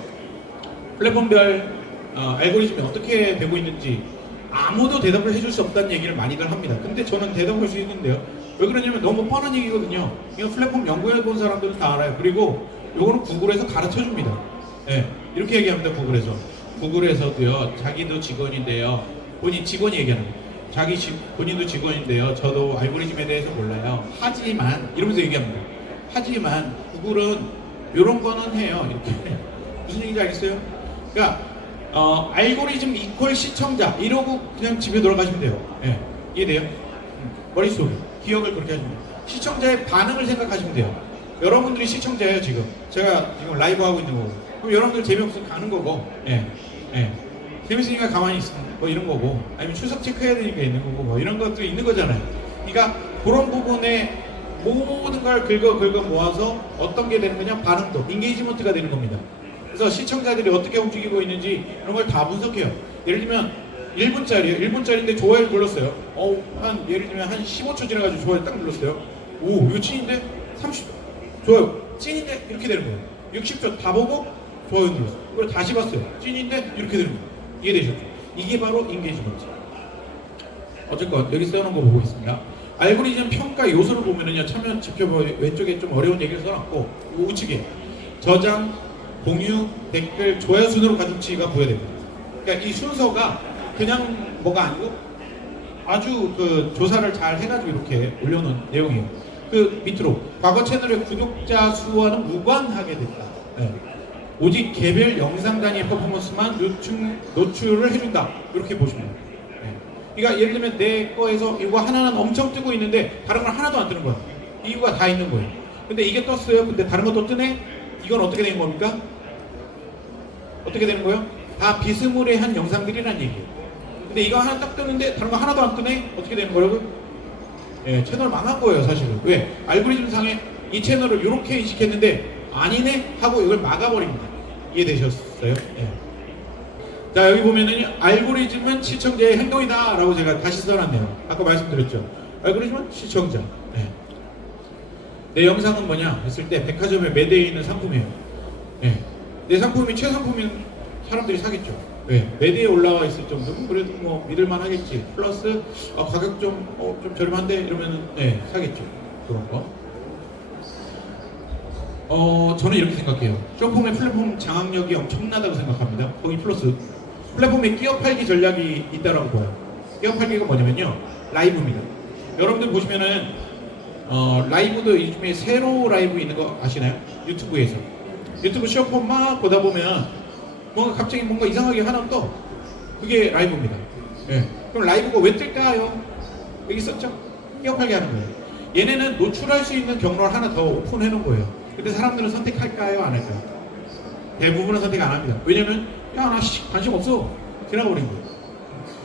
플랫폼별 알고리즘이 어떻게 되고 있는지 아무도 대답을 해줄 수 없다는 얘기를 많이들 합니다. 근데 저는 대답할 수 있는데요. 왜 그러냐면 너무 뻔한 얘기거든요. 이거 플랫폼 연구해본 사람들은 다 알아요. 그리고 요거는 구글에서 가르쳐 줍니다. 네, 이렇게 얘기합니다. 구글에서도요. 자기도 직원인데요. 본인 직원이 얘기하는 거예요. 본인도 직원인데요. 저도 알고리즘에 대해서 몰라요. 하지만 이러면서 얘기합니다. 하지만 구글은 이런 거는 해요. 이렇게 무슨 얘기인지 알겠어요? 그러니까 알고리즘 이퀄 시청자 이러고 그냥 집에 돌아가시면 돼요. 네. 이해돼요? 머릿속에 기억을 그렇게 하시면 돼요. 시청자의 반응을 생각하시면 돼요. 여러분들이 시청자예요. 지금 제가 지금 라이브 하고 있는 거고, 그럼 여러분들 재미없으면 가는 거고, 재밌으니까 가만히 있으면 뭐 이런 거고, 아니면 출석 체크해야 되니까 있는 거고, 뭐 이런 것도 있는 거잖아요. 그러니까 그런 부분에 모든 걸 긁어 모아서 어떤 게 되는 거냐? 반응도, 인게이지먼트가 되는 겁니다. 그래서 시청자들이 어떻게 움직이고 있는지 이런 걸 다 분석해요. 예를 들면 1분짜리인데 좋아요를 눌렀어요. 예를 들면 한 15초 지나가지고 좋아요 딱 눌렀어요. 오, 이거 찐인데? 30초 좋아요 찐인데? 이렇게 되는 거예요. 60초 다 보고 좋아요 눌렀어요. 그걸 다시 봤어요. 찐인데? 이렇게 되는 거예요. 이해되셨죠? 이게 바로 인게이지먼트. 어쨌건 여기 써놓은 거 보고 있습니다. 알고리즘 평가 요소를 보면은요, 참여 지켜봐 왼쪽에 좀 어려운 얘기를 써놨고, 우측에 저장, 공유, 댓글, 좋아요 순으로 가중치가 부여됩니다. 그러니까 이 순서가 그냥 뭐가 아니고 아주 그 조사를 잘 해가지고 이렇게 올려놓은 내용이에요. 그 밑으로 과거 채널의 구독자 수와는 무관하게 됐다. 네. 오직 개별 영상 단위의 퍼포먼스만 노출을 해준다. 이렇게 보시면 돼요. 그러니까 예를 들면 내 거에서 이거 하나는 엄청 뜨고 있는데 다른 건 하나도 안 뜨는 거야. 이유가 다 있는 거예요. 근데 이게 떴어요. 근데 다른 거 또 뜨네? 이건 어떻게 된 겁니까? 어떻게 되는 거예요? 다 비스무리한 영상들이란 얘기예요. 근데 이거 하나 딱 뜨는데 다른 거 하나도 안 뜨네? 어떻게 되는 거라고요? 채널 망한 거예요, 사실은. 왜? 알고리즘 상에 이 채널을 이렇게 인식했는데 아니네? 하고 이걸 막아버립니다. 이해되셨어요? 자, 여기 보면은 알고리즘은 시청자의 행동이다 라고 제가 다시 써놨네요. 아까 말씀드렸죠. 알고리즘은 시청자. 내 영상은 뭐냐 했을 때 백화점에 매대에 있는 상품이에요. 내 상품이 최상품인 사람들이 사겠죠. 매대에 올라와 있을 정도면 그래도 뭐 믿을만 하겠지. 플러스 가격 좀 저렴한데 이러면은 사겠죠. 그런 거. 저는 이렇게 생각해요. 쇼폼의 플랫폼 장악력이 엄청나다고 생각합니다. 거기 플러스 플랫폼에 끼어 팔기 전략이 있다라고 봐요. 끼어 팔기가 뭐냐면요, 라이브입니다. 여러분들 보시면은 라이브도 요즘에 세로 라이브 있는 거 아시나요? 유튜브에서 유튜브 쇼폼 막 보다 보면 갑자기 뭔가 이상하게 하나 떠. 그게 라이브입니다. 그럼 라이브가 왜 뜰까요? 여기 썼죠? 끼어 팔기 하는 거예요. 얘네는 노출할 수 있는 경로를 하나 더 오픈해 놓은 거예요. 근데 사람들은 선택할까요? 안 할까요? 대부분은 선택 안 합니다. 왜냐면 나 관심 없어. 지나가버린 거예요.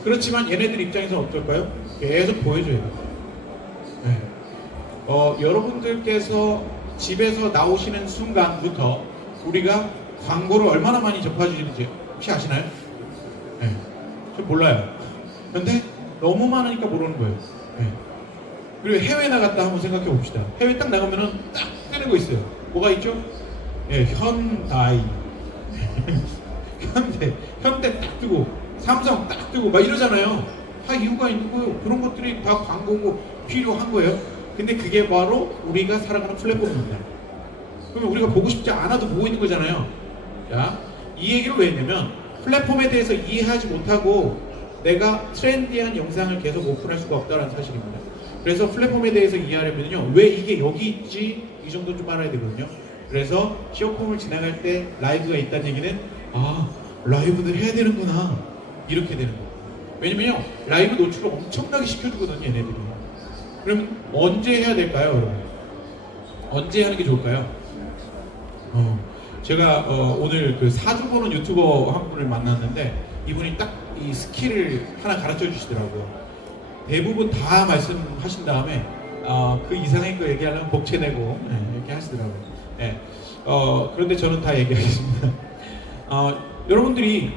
그렇지만 얘네들 입장에서 어떨까요? 계속 보여줘야 돼요. 여러분들께서 집에서 나오시는 순간부터 우리가 광고를 얼마나 많이 접해주시는지 혹시 아시나요? 저 몰라요. 근데 너무 많으니까 모르는 거예요. 네. 그리고 해외 나갔다 한번 생각해 봅시다. 해외 딱 나가면은 딱 뜨는 거 있어요. 뭐가 있죠? 예, 현다이. 현대 딱 뜨고, 삼성 딱 뜨고, 막 이러잖아요. 다 이유가 있는 거예요. 그런 것들이 다 광고고 필요한 거예요. 근데 그게 바로 우리가 살아가는 플랫폼입니다. 그러면 우리가 보고 싶지 않아도 보고 있는 거잖아요. 자, 이 얘기를 왜 했냐면, 플랫폼에 대해서 이해하지 못하고 내가 트렌디한 영상을 계속 오픈할 수가 없다는 사실입니다. 그래서 플랫폼에 대해서 이해하려면요, 왜 이게 여기 있지? 이 정도 좀 알아야 되거든요. 그래서 시어폼을 지나갈 때 라이브가 있다는 얘기는, 아, 라이브도 해야 되는구나, 이렇게 되는 거예요. 왜냐면요, 라이브 노출을 엄청나게 시켜주거든요, 얘네들이. 그럼 언제 해야 될까요, 여러분? 언제 하는 게 좋을까요? 제가 오늘 그 사주 보는 유튜버 한 분을 만났는데, 이분이 딱 이 스킬을 하나 가르쳐 주시더라고요. 대부분 다 말씀하신 다음에 그 이상의 거 얘기하려면 복채내고 이렇게 하시더라고요. 네. 그런데 저는 다 얘기하겠습니다. 여러분들이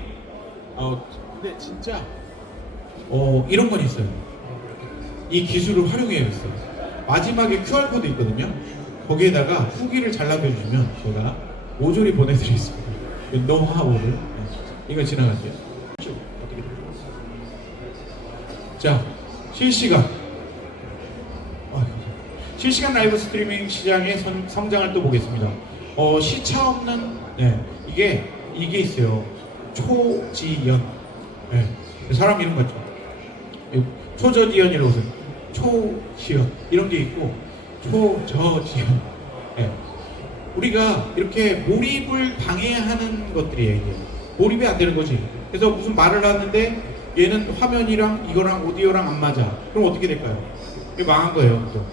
근데 진짜 이런 건 있어요. 이 기술을 활용해야겠어요. 마지막에 QR코드 있거든요. 거기에다가 후기를 잘 남겨주시면 제가 모조리 보내드리겠습니다. 노하우를. 네. 이거 지나갈게요. 자, 실시간 라이브 스트리밍 시장의 성장을 또 보겠습니다. 시차 없는, 네, 이게 있어요. 초지연, 네, 사람 이름 같죠? 초저지연이라고 해서 초지연 이런 게 있고, 초저지연. 네. 우리가 이렇게 몰입을 방해하는 것들이에요. 이게 몰입이 안 되는 거지. 그래서 무슨 말을 하는데 얘는 화면이랑 이거랑 오디오랑 안 맞아. 그럼 어떻게 될까요? 이게 망한 거예요. 또.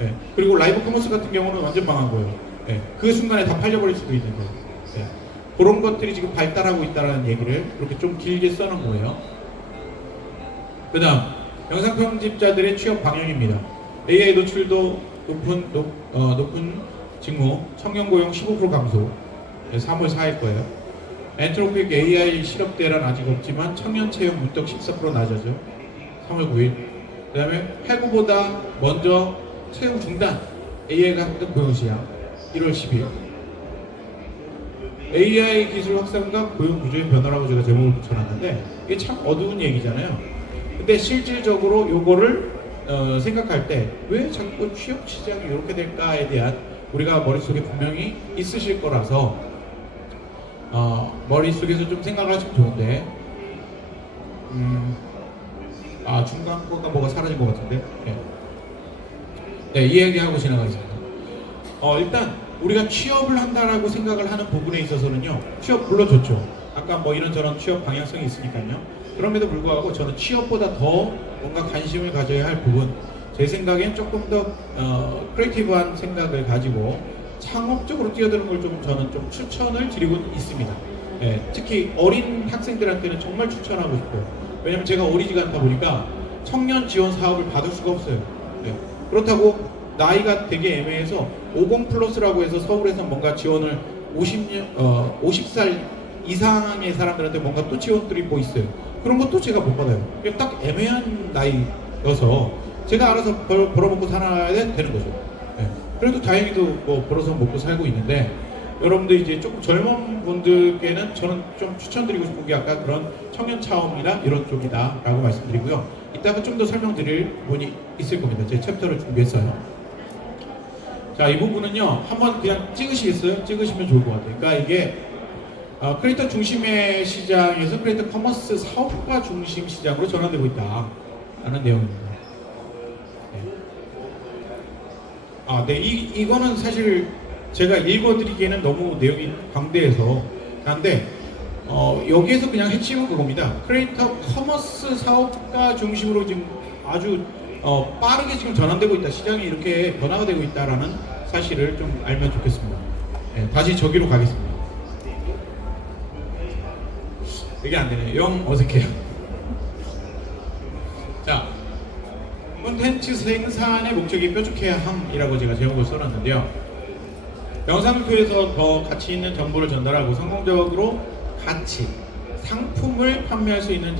네. 그리고 라이브 커머스 같은 경우는 완전 망한 거예요. 네. 그 순간에 다 팔려버릴 수도 있는 거예요. 네. 그런 것들이 지금 발달하고 있다는 얘기를 이렇게 좀 길게 써놓은 거예요. 그 다음, 영상 편집자들의 취업 방향입니다. AI 노출도 높은 직무, 청년 고용 15% 감소. 3월 4일 거예요. 엔트로픽 AI 실업대란 아직 없지만 청년 채용 문턱 14% 낮아져. 3월 9일. 그 다음에 해고보다 먼저 채용 중단. AI가 합격 고용 시장. 1월 10일. AI 기술 확산과 고용 구조의 변화라고 제가 제목을 붙여놨는데, 이게 참 어두운 얘기잖아요. 근데 실질적으로 요거를 생각할 때 왜 자꾸 취업 시장이 이렇게 될까에 대한 우리가 머릿속에 분명히 있으실 거라서 머릿속에서 좀 생각을 하시면 좋은데, 중간 거가 뭐가 사라진 것 같은데, 네, 이 얘기하고 지나가겠습니다. 일단 우리가 취업을 한다라고 생각을 하는 부분에 있어서는요, 취업 물론 좋죠. 아까 뭐 이런저런 취업 방향성이 있으니까요. 그럼에도 불구하고 저는 취업보다 더 뭔가 관심을 가져야 할 부분, 제 생각엔 조금 더 크리에이티브한 생각을 가지고 창업적으로 뛰어드는 걸 저는 좀 추천을 드리고 있습니다. 네, 특히 어린 학생들한테는 정말 추천하고 싶어요. 왜냐면 제가 어리지가 않다 보니까 청년 지원 사업을 받을 수가 없어요. 네, 그렇다고 나이가 되게 애매해서 50 플러스라고 해서 서울에서 뭔가 지원을 50살 이상의 사람들한테 뭔가 또 지원들이 뭐 있어요. 그런 것도 제가 못 받아요. 딱 애매한 나이여서 제가 알아서 벌어먹고 살아야 되는 거죠. 네. 그래도 다행히도 뭐 벌어서 먹고 살고 있는데, 여러분들 이제 조금 젊은 분들께는 저는 좀 추천드리고 싶은 게 아까 그런 청년 차원이나 이런 쪽이다 라고 말씀드리고요. 이따가 좀 더 설명드릴 부분이 있을 겁니다. 제 챕터를 준비했어요. 자, 이 부분은요, 한번 그냥 찍으시겠어요? 찍으시면 좋을 것 같아요. 그러니까 이게 크리에이터 중심의 시장에서 크리에이터 커머스 사업가 중심 시장으로 전환되고 있다 라는 내용입니다. 네, 이거는 사실 제가 읽어드리기에는 너무 내용이 광대해서 한데, 여기에서 그냥 핵심은 그겁니다. 크리에이터 커머스 사업가 중심으로 지금 아주 빠르게 지금 전환되고 있다, 시장이 이렇게 변화가 되고 있다라는 사실을 좀 알면 좋겠습니다. 네, 다시 저기로 가겠습니다. 이게 안 되네요. 영 어색해요. 자, 콘텐츠 생산의 목적이 뾰족해야 함이라고 제가 제목을 써놨는데요. 영상을 통해서 더 가치 있는 정보를 전달하고 성공적으로 가치, 상품을 판매할 수 있는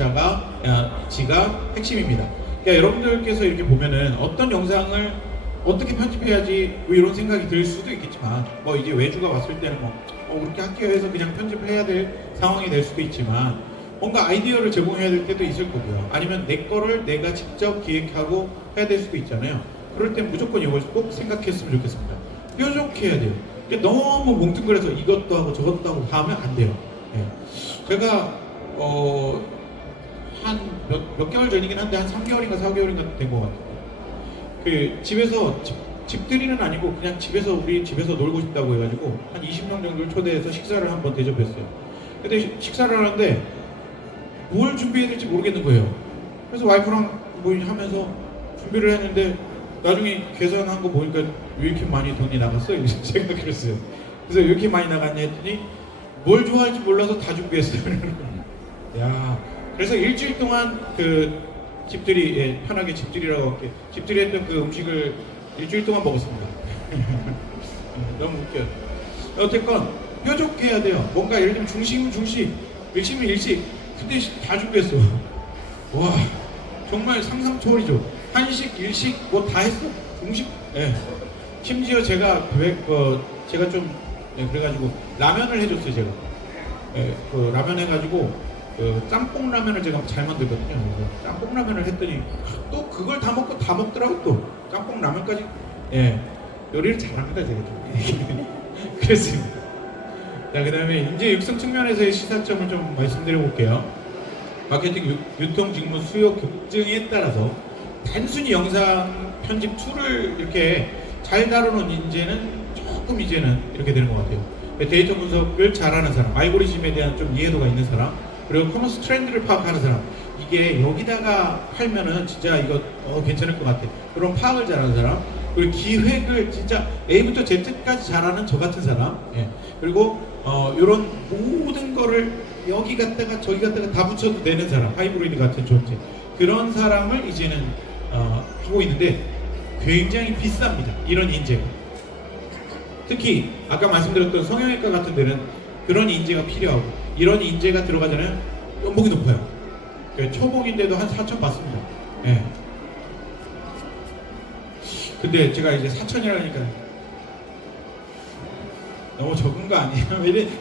지가 핵심입니다. 그러니까 여러분들께서 이렇게 보면은 어떤 영상을 어떻게 편집해야지 뭐 이런 생각이 들 수도 있겠지만, 뭐 이제 외주가 왔을 때는 그렇게 할게요 해서 그냥 편집을 해야 될 상황이 될 수도 있지만, 뭔가 아이디어를 제공해야 될 때도 있을 거고요. 아니면 내 거를 내가 직접 기획하고 해야 될 수도 있잖아요. 그럴 땐 무조건 이걸 꼭 생각했으면 좋겠습니다. 뾰족해야 돼요. 너무 뭉뚱그려서 이것도 하고 저것도 하고 다 하면 안 돼요. 예. 제가 한 몇 개월 전이긴 한데 한 3개월인가 4개월인가 된 것 같아요. 그 집에서 집들이는 아니고 그냥 우리 집에서 놀고 싶다고 해가지고 한 20명 정도를 초대해서 식사를 한번 대접했어요. 근데 식사를 하는데 뭘 준비해야 될지 모르겠는 거예요. 그래서 와이프랑 뭐 하면서 준비를 했는데 나중에 계산한 거 보니까 왜 이렇게 많이 돈이 나갔어? 이렇게 제가 그랬어요. 그래서 왜 이렇게 많이 나갔냐 했더니 뭘 좋아할지 몰라서 다 준비했어요. 야, 그래서 일주일 동안 그 집들이, 편하게 집들이라고 할게, 집들이 했던 그 음식을 일주일 동안 먹었습니다. 너무 웃겨요. 어쨌건 뾰족해야 돼요. 뭔가 예를 들면 중식은 중식, 일식은 일식, 근데 다 준비했어. 와, 정말 상상 초월이죠. 한식, 일식 뭐 다 했어. 중식. 예. 심지어 제가 좀 그래가지고 라면을 해줬어요. 제가. 예, 그 라면 해가지고 짬뽕 라면을 제가 잘 만들거든요. 그래서 짬뽕 라면을 했더니 또 그걸 다 먹고 다 먹더라고. 또 짬뽕 라면까지. 예, 요리를 잘합니다 제가 좀. 그랬습니다. 자, 그다음에 이제 육성 측면에서의 시사점을 좀 말씀드려 볼게요. 마케팅 유통 직무 수요 급증에 따라서 단순히 영상 편집 툴을 이렇게 잘 다루는 인재는 조금 이제는 이렇게 되는 것 같아요. 데이터 분석을 잘하는 사람, 알고리즘에 대한 좀 이해도가 있는 사람, 그리고 커머스 트렌드를 파악하는 사람, 이게 여기다가 팔면은 진짜 이거 괜찮을 것 같아. 그런 파악을 잘하는 사람, 그리고 기획을 진짜 A부터 Z까지 잘하는 저 같은 사람, 예. 그리고 이런 모든 거를 여기 갔다가 저기 갔다가 다 붙여도 되는 사람, 하이브리드 같은 존재, 그런 사람을 이제는 하고 있는데 굉장히 비쌉니다. 이런 인재가. 특히 아까 말씀드렸던 성형외과 같은 데는 그런 인재가 필요하고, 이런 인재가 들어가잖아요. 연봉이 높아요. 초봉인데도 한 4천 받습니다. 예. 근데 제가 이제 4천이라니까 너무 적은 거 아니에요?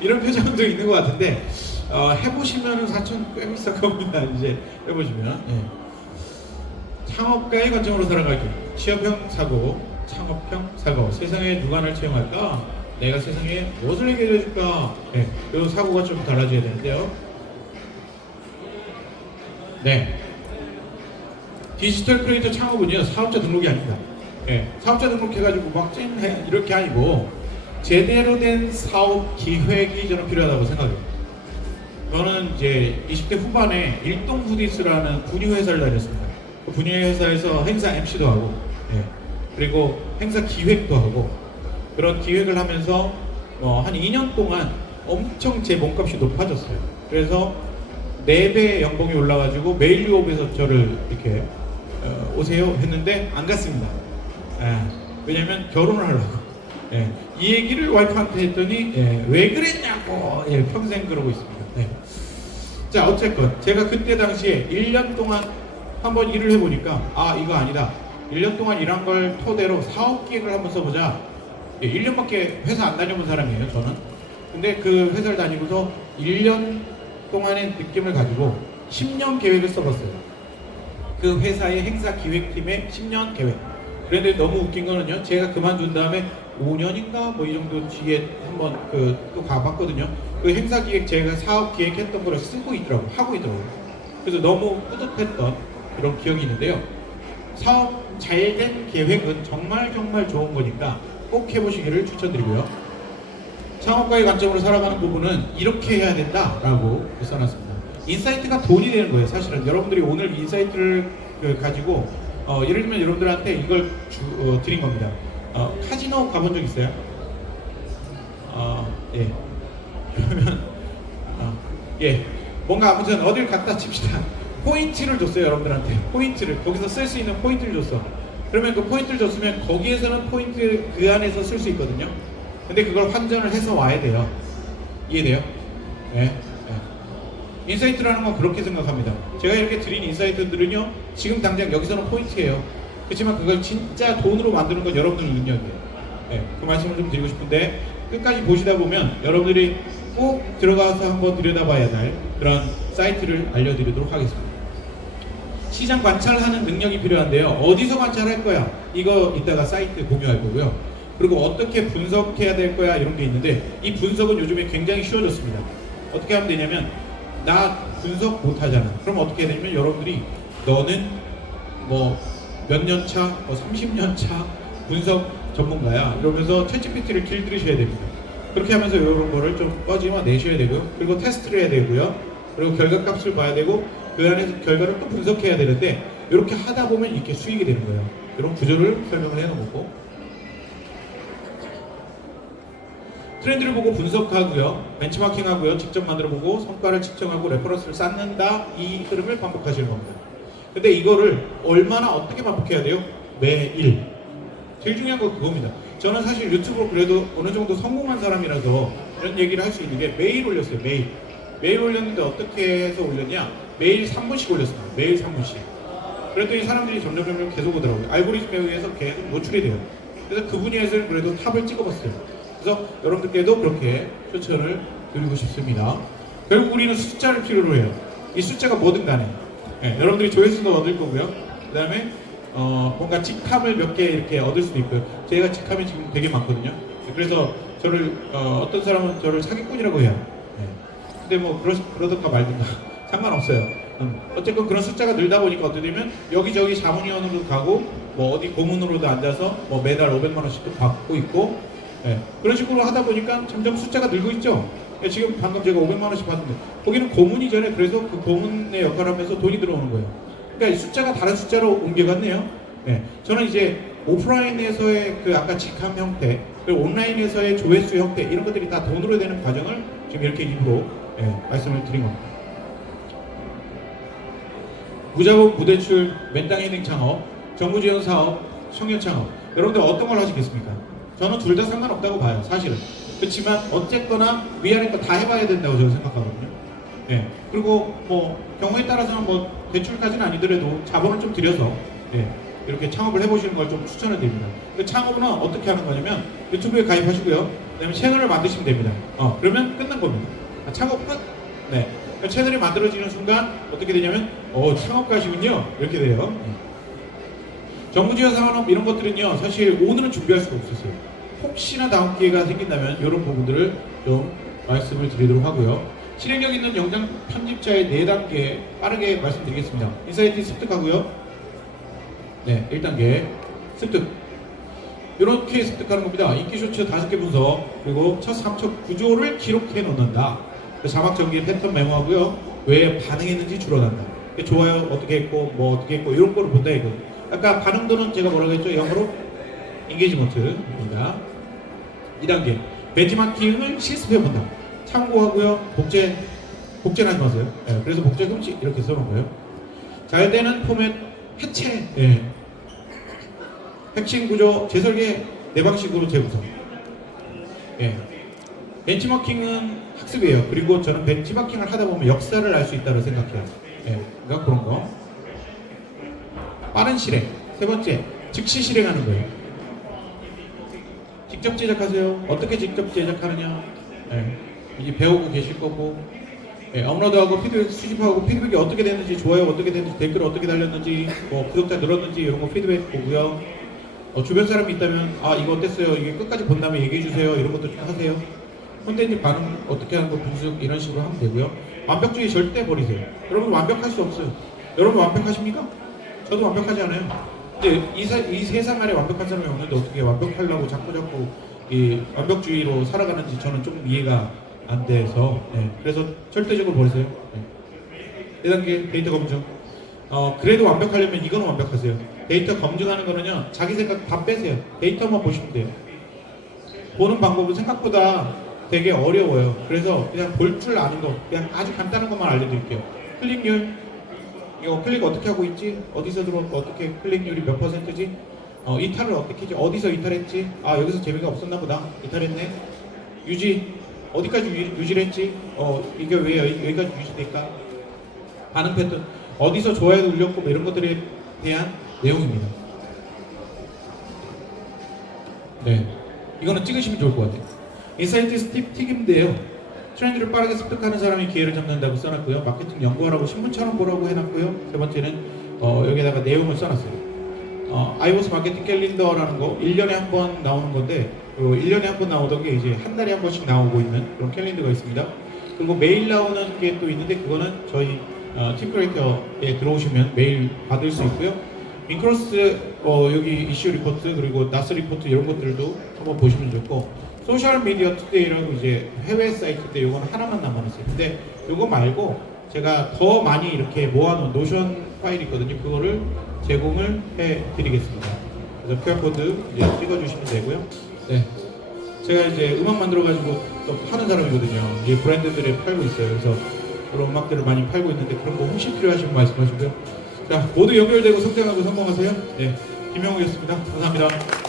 이런 표정도 있는 것 같은데, 해보시면은 4천 꽤 비싼 겁니다. 이제 해보시면. 예. 창업가의 관점으로 살아갈게요. 취업형 사고, 창업형 사고. 세상에 누가 날 채용할까? 내가 세상에 무엇을 해결해 줄까? 네, 이 사고가 좀 달라져야 되는데요. 네, 디지털 크리에이터 창업은요, 사업자 등록이 아닙니다. 네, 사업자 등록해가지고 막 찐해 이렇게 아니고 제대로 된 사업 기획이 저는 필요하다고 생각해요. 저는 이제 20대 후반에 일동 후디스라는 분유 회사를 다녔습니다. 그 분유 회사에서 행사 MC도 하고, 네, 그리고 행사 기획도 하고, 그런 기획을 하면서 한 2년 동안 엄청 제 몸값이 높아졌어요. 그래서 4배 연봉이 올라가지고 매일 유업에서 저를 이렇게 오세요 했는데 안 갔습니다. 왜냐면 결혼을 하려고. 이 얘기를 와이프한테 했더니 왜 그랬냐고 평생 그러고 있습니다. 자, 어쨌건 제가 그때 당시에 1년 동안 한번 일을 해보니까 이거 아니다. 1년 동안 일한 걸 토대로 사업 기획을 한번 써보자. 1년밖에 회사 안 다녀본 사람이에요, 저는. 근데 그 회사를 다니고서 1년 동안의 느낌을 가지고 10년 계획을 써봤어요. 그 회사의 행사 기획팀의 10년 계획. 그런데 너무 웃긴 거는요, 제가 그만둔 다음에 5년인가 뭐 이 정도 뒤에 한번 또 가봤거든요. 그 행사 기획 제가 사업 기획했던 거를 쓰고 있더라고요. 하고 있더라고요. 그래서 너무 뿌듯했던 그런 기억이 있는데요. 사업 잘된 계획은 정말 좋은 거니까 꼭 해보시기를 추천드리고요. 창업가의 관점으로 살아가는 부분은 이렇게 해야 된다라고 써놨습니다. 인사이트가 돈이 되는 거예요. 사실은 여러분들이 오늘 인사이트를 가지고 예를 들면 여러분들한테 이걸 드린 겁니다. 카지노 가본 적 있어요? 예. 그러면 예. 뭔가 아무튼 어딜 갖다 칩시다. 포인트를 줬어요, 여러분들한테. 포인트를 거기서 쓸 수 있는 포인트를 줬어. 그러면 그 포인트를 줬으면 거기에서는 포인트 그 안에서 쓸 수 있거든요. 근데 그걸 환전을 해서 와야 돼요. 이해돼요? 네. 인사이트라는 건 그렇게 생각합니다. 제가 이렇게 드린 인사이트들은요, 지금 당장 여기서는 포인트예요. 그렇지만 그걸 진짜 돈으로 만드는 건 여러분들 능력이에요. 네, 그 말씀을 좀 드리고 싶은데, 끝까지 보시다 보면 여러분들이 꼭 들어가서 한번 들여다봐야 할 그런 사이트를 알려드리도록 하겠습니다. 시장 관찰하는 능력이 필요한데요. 어디서 관찰할 거야? 이거 이따가 사이트 공유할 거고요. 그리고 어떻게 분석해야 될 거야? 이런 게 있는데, 이 분석은 요즘에 굉장히 쉬워졌습니다. 어떻게 하면 되냐면, 나 분석 못 하잖아. 그럼 어떻게 해야 되냐면, 여러분들이 너는 뭐 몇 년 차, 뭐 30년 차 분석 전문가야, 이러면서 챗GPT를 길들이셔야 됩니다. 그렇게 하면서 이런 거를 좀 꺼지어내셔야 되고요. 그리고 테스트를 해야 되고요. 그리고 결과값을 봐야 되고, 그 안에서 결과를 또 분석해야 되는데, 이렇게 하다 보면 이렇게 수익이 되는 거예요. 이런 구조를 설명을 해놓은 거고, 트렌드를 보고 분석하고요, 벤치마킹하고요, 직접 만들어보고 성과를 측정하고 레퍼런스를 쌓는다, 이 흐름을 반복하시는 겁니다. 근데 이거를 얼마나 어떻게 반복해야 돼요? 매일. 제일 중요한 건 그겁니다. 저는 사실 유튜브로 그래도 어느 정도 성공한 사람이라서 이런 얘기를 할 수 있는 게, 매일 올렸어요. 매일 올렸는데 어떻게 해서 올렸냐? 매일 3분씩 올렸습니다. 매일 3분씩. 그랬더니 사람들이 점점 계속 오더라고요. 알고리즘에 의해서 계속 노출이 돼요. 그래서 그 분야에서는 그래도 탑을 찍어봤어요. 그래서 여러분들께도 그렇게 추천을 드리고 싶습니다. 결국 우리는 숫자를 필요로 해요. 이 숫자가 뭐든 간에. 네, 여러분들이 조회수도 얻을 거고요. 그 다음에 뭔가 직함을 몇 개 이렇게 얻을 수도 있고요. 제가 직함이 지금 되게 많거든요. 그래서 저를 어떤 사람은 저를 사기꾼이라고 해요. 네. 근데 뭐 그러던가 말든가 상관없어요. 어쨌건 그런 숫자가 늘다 보니까 어떻게 되면 여기저기 자문위원으로도 가고, 뭐 어디 고문으로도 앉아서 뭐 매달 500만 원씩도 받고 있고, 네. 그런 식으로 하다 보니까 점점 숫자가 늘고 있죠. 네, 지금 방금 제가 500만 원씩 받는데, 거기는 고문이잖아요. 그래서 그 고문의 역할을 하면서 돈이 들어오는 거예요. 그러니까 숫자가 다른 숫자로 옮겨갔네요. 네. 저는 이제 오프라인에서의 그 아까 직함 형태, 그리고 온라인에서의 조회수 형태, 이런 것들이 다 돈으로 되는 과정을 지금 이렇게 입으로 말씀을 드린 겁니다. 무자본 무대출 맨땅 인생 창업, 정부 지원 사업, 청년 창업, 여러분들 어떤 걸 하시겠습니까? 저는 둘 다 상관없다고 봐요, 사실은. 그렇지만 어쨌거나 위아래 거 다 해봐야 된다고 저는 생각하거든요. 네. 그리고 뭐 경우에 따라서는 뭐 대출까지는 아니더라도 자본을 좀 들여서 이렇게 창업을 해보시는 걸 좀 추천을 드립니다. 그 창업은 어떻게 하는 거냐면, 유튜브에 가입하시고요, 그다음에 채널을 만드시면 됩니다. 그러면 끝난 겁니다. 창업 끝. 네. 그러니까 채널이 만들어지는 순간 어떻게 되냐면, 창업가시군요, 이렇게 돼요. 정부 지원 산업 이런 것들은요, 사실 오늘은 준비할 수가 없었어요. 혹시나 다음 기회가 생긴다면 이런 부분들을 좀 말씀을 드리도록 하고요. 실행력 있는 영상 편집자의 4단계 빠르게 말씀드리겠습니다. 인사이트 습득하고요. 네, 1단계 습득. 이렇게 습득하는 겁니다. 인기 쇼츠 5개 분석, 그리고 첫 3초 구조를 기록해 놓는다. 자막 전개 패턴 메모하고요. 왜 반응했는지 줄어난다. 좋아요 어떻게 했고, 뭐 어떻게 했고, 이런 거를 본다 이거. 아까 반응도는 제가 뭐라고 했죠? 영어로 인게이지먼트입니다. 2단계 벤치마킹을 실습해본다. 참고하고요. 복제는 하지 마세요. 네, 그래서 복제 금지 이렇게 써놓은 거예요. 잘 되는 포맷 해체. 핵심 구조 재설계 내 방식으로 재구성. 벤치마킹은 학습이에요. 그리고 저는 벤치마킹을 하다 보면 역사를 알 수 있다고 생각해요. 그러니까 그런 거. 빠른 실행. 세 번째, 즉시 실행하는 거예요. 직접 제작하세요. 어떻게 직접 제작하느냐, 이제 배우고 계실 거고, 업로드하고 피드백 수집하고, 피드백이 어떻게 됐는지, 좋아요 어떻게 됐는지, 댓글 어떻게 달렸는지, 뭐 구독자 늘었는지 이런 거 피드백 보고요. 주변 사람이 있다면 이거 어땠어요? 이게 끝까지 본 다음에 얘기해 주세요. 이런 것도 좀 하세요. 콘텐츠 반응 어떻게 하는 거 분석 이런 식으로 하면 되고요. 완벽주의 절대 버리세요. 여러분 완벽할 수 없어요. 여러분 완벽하십니까? 저도 완벽하지 않아요. 근데 이 세상 안에 완벽한 사람이 없는데 어떻게 완벽하려고 자꾸 이 완벽주의로 살아가는지 저는 좀 이해가 안 돼서, 그래서 절대적으로 버리세요. 4단계 데이터 검증. 그래도 완벽하려면 이거는 완벽하세요. 데이터 검증하는 거는요, 자기 생각 다 빼세요. 데이터만 보시면 돼요. 보는 방법은 생각보다 되게 어려워요. 그래서 그냥 볼 줄 아는 거, 그냥 아주 간단한 것만 알려드릴게요. 클릭률, 이거 클릭 어떻게 하고 있지? 어디서 들어왔고, 어떻게 클릭률이 몇 %지? 이탈을 어떻게 했지? 어디서 이탈했지? 여기서 재미가 없었나 보다. 이탈했네. 유지, 어디까지 유지를 했지? 이게 왜 여기까지 유지될까? 반응 패턴, 어디서 좋아요를 눌렸고 뭐 이런 것들에 대한 내용입니다. 네, 이거는 찍으시면 좋을 것 같아요. 인사이트 스팁 팁인데요. 트렌드를 빠르게 습득하는 사람이 기회를 잡는다고 써놨고요. 마케팅 연구하라고 신문처럼 보라고 해놨고요. 세 번째는 여기다가 내용을 써놨어요. 아이버스 마케팅 캘린더라는 거 1년에 한 번 나오는 건데 1년에 한 번 나오던 게 이제 한 달에 한 번씩 나오고 있는 그런 캘린더가 있습니다. 그리고 매일 나오는 게 또 있는데 그거는 저희 팀 크리에이터에 들어오시면 매일 받을 수 있고요. 인크로스 여기 이슈 리포트 그리고 나스 리포트 이런 것들도 한번 보시면 좋고, 소셜 미디어 투데이라고 이제 해외 사이트인데 요거는 하나만 남아있어요. 근데 요거 말고 제가 더 많이 이렇게 모아놓은 노션 파일이 있거든요. 그거를 제공을 해드리겠습니다. 그래서 QR코드 이제 찍어주시면 되고요. 네, 제가 이제 음악 만들어가지고 또 파는 사람이거든요. 이제 브랜드들에 팔고 있어요. 그래서 그런 음악들을 많이 팔고 있는데 그런 거 혹시 필요하시면 말씀하시고요. 자, 모두 연결되고 성장하고 성공하세요. 네, 김영욱이었습니다. 감사합니다.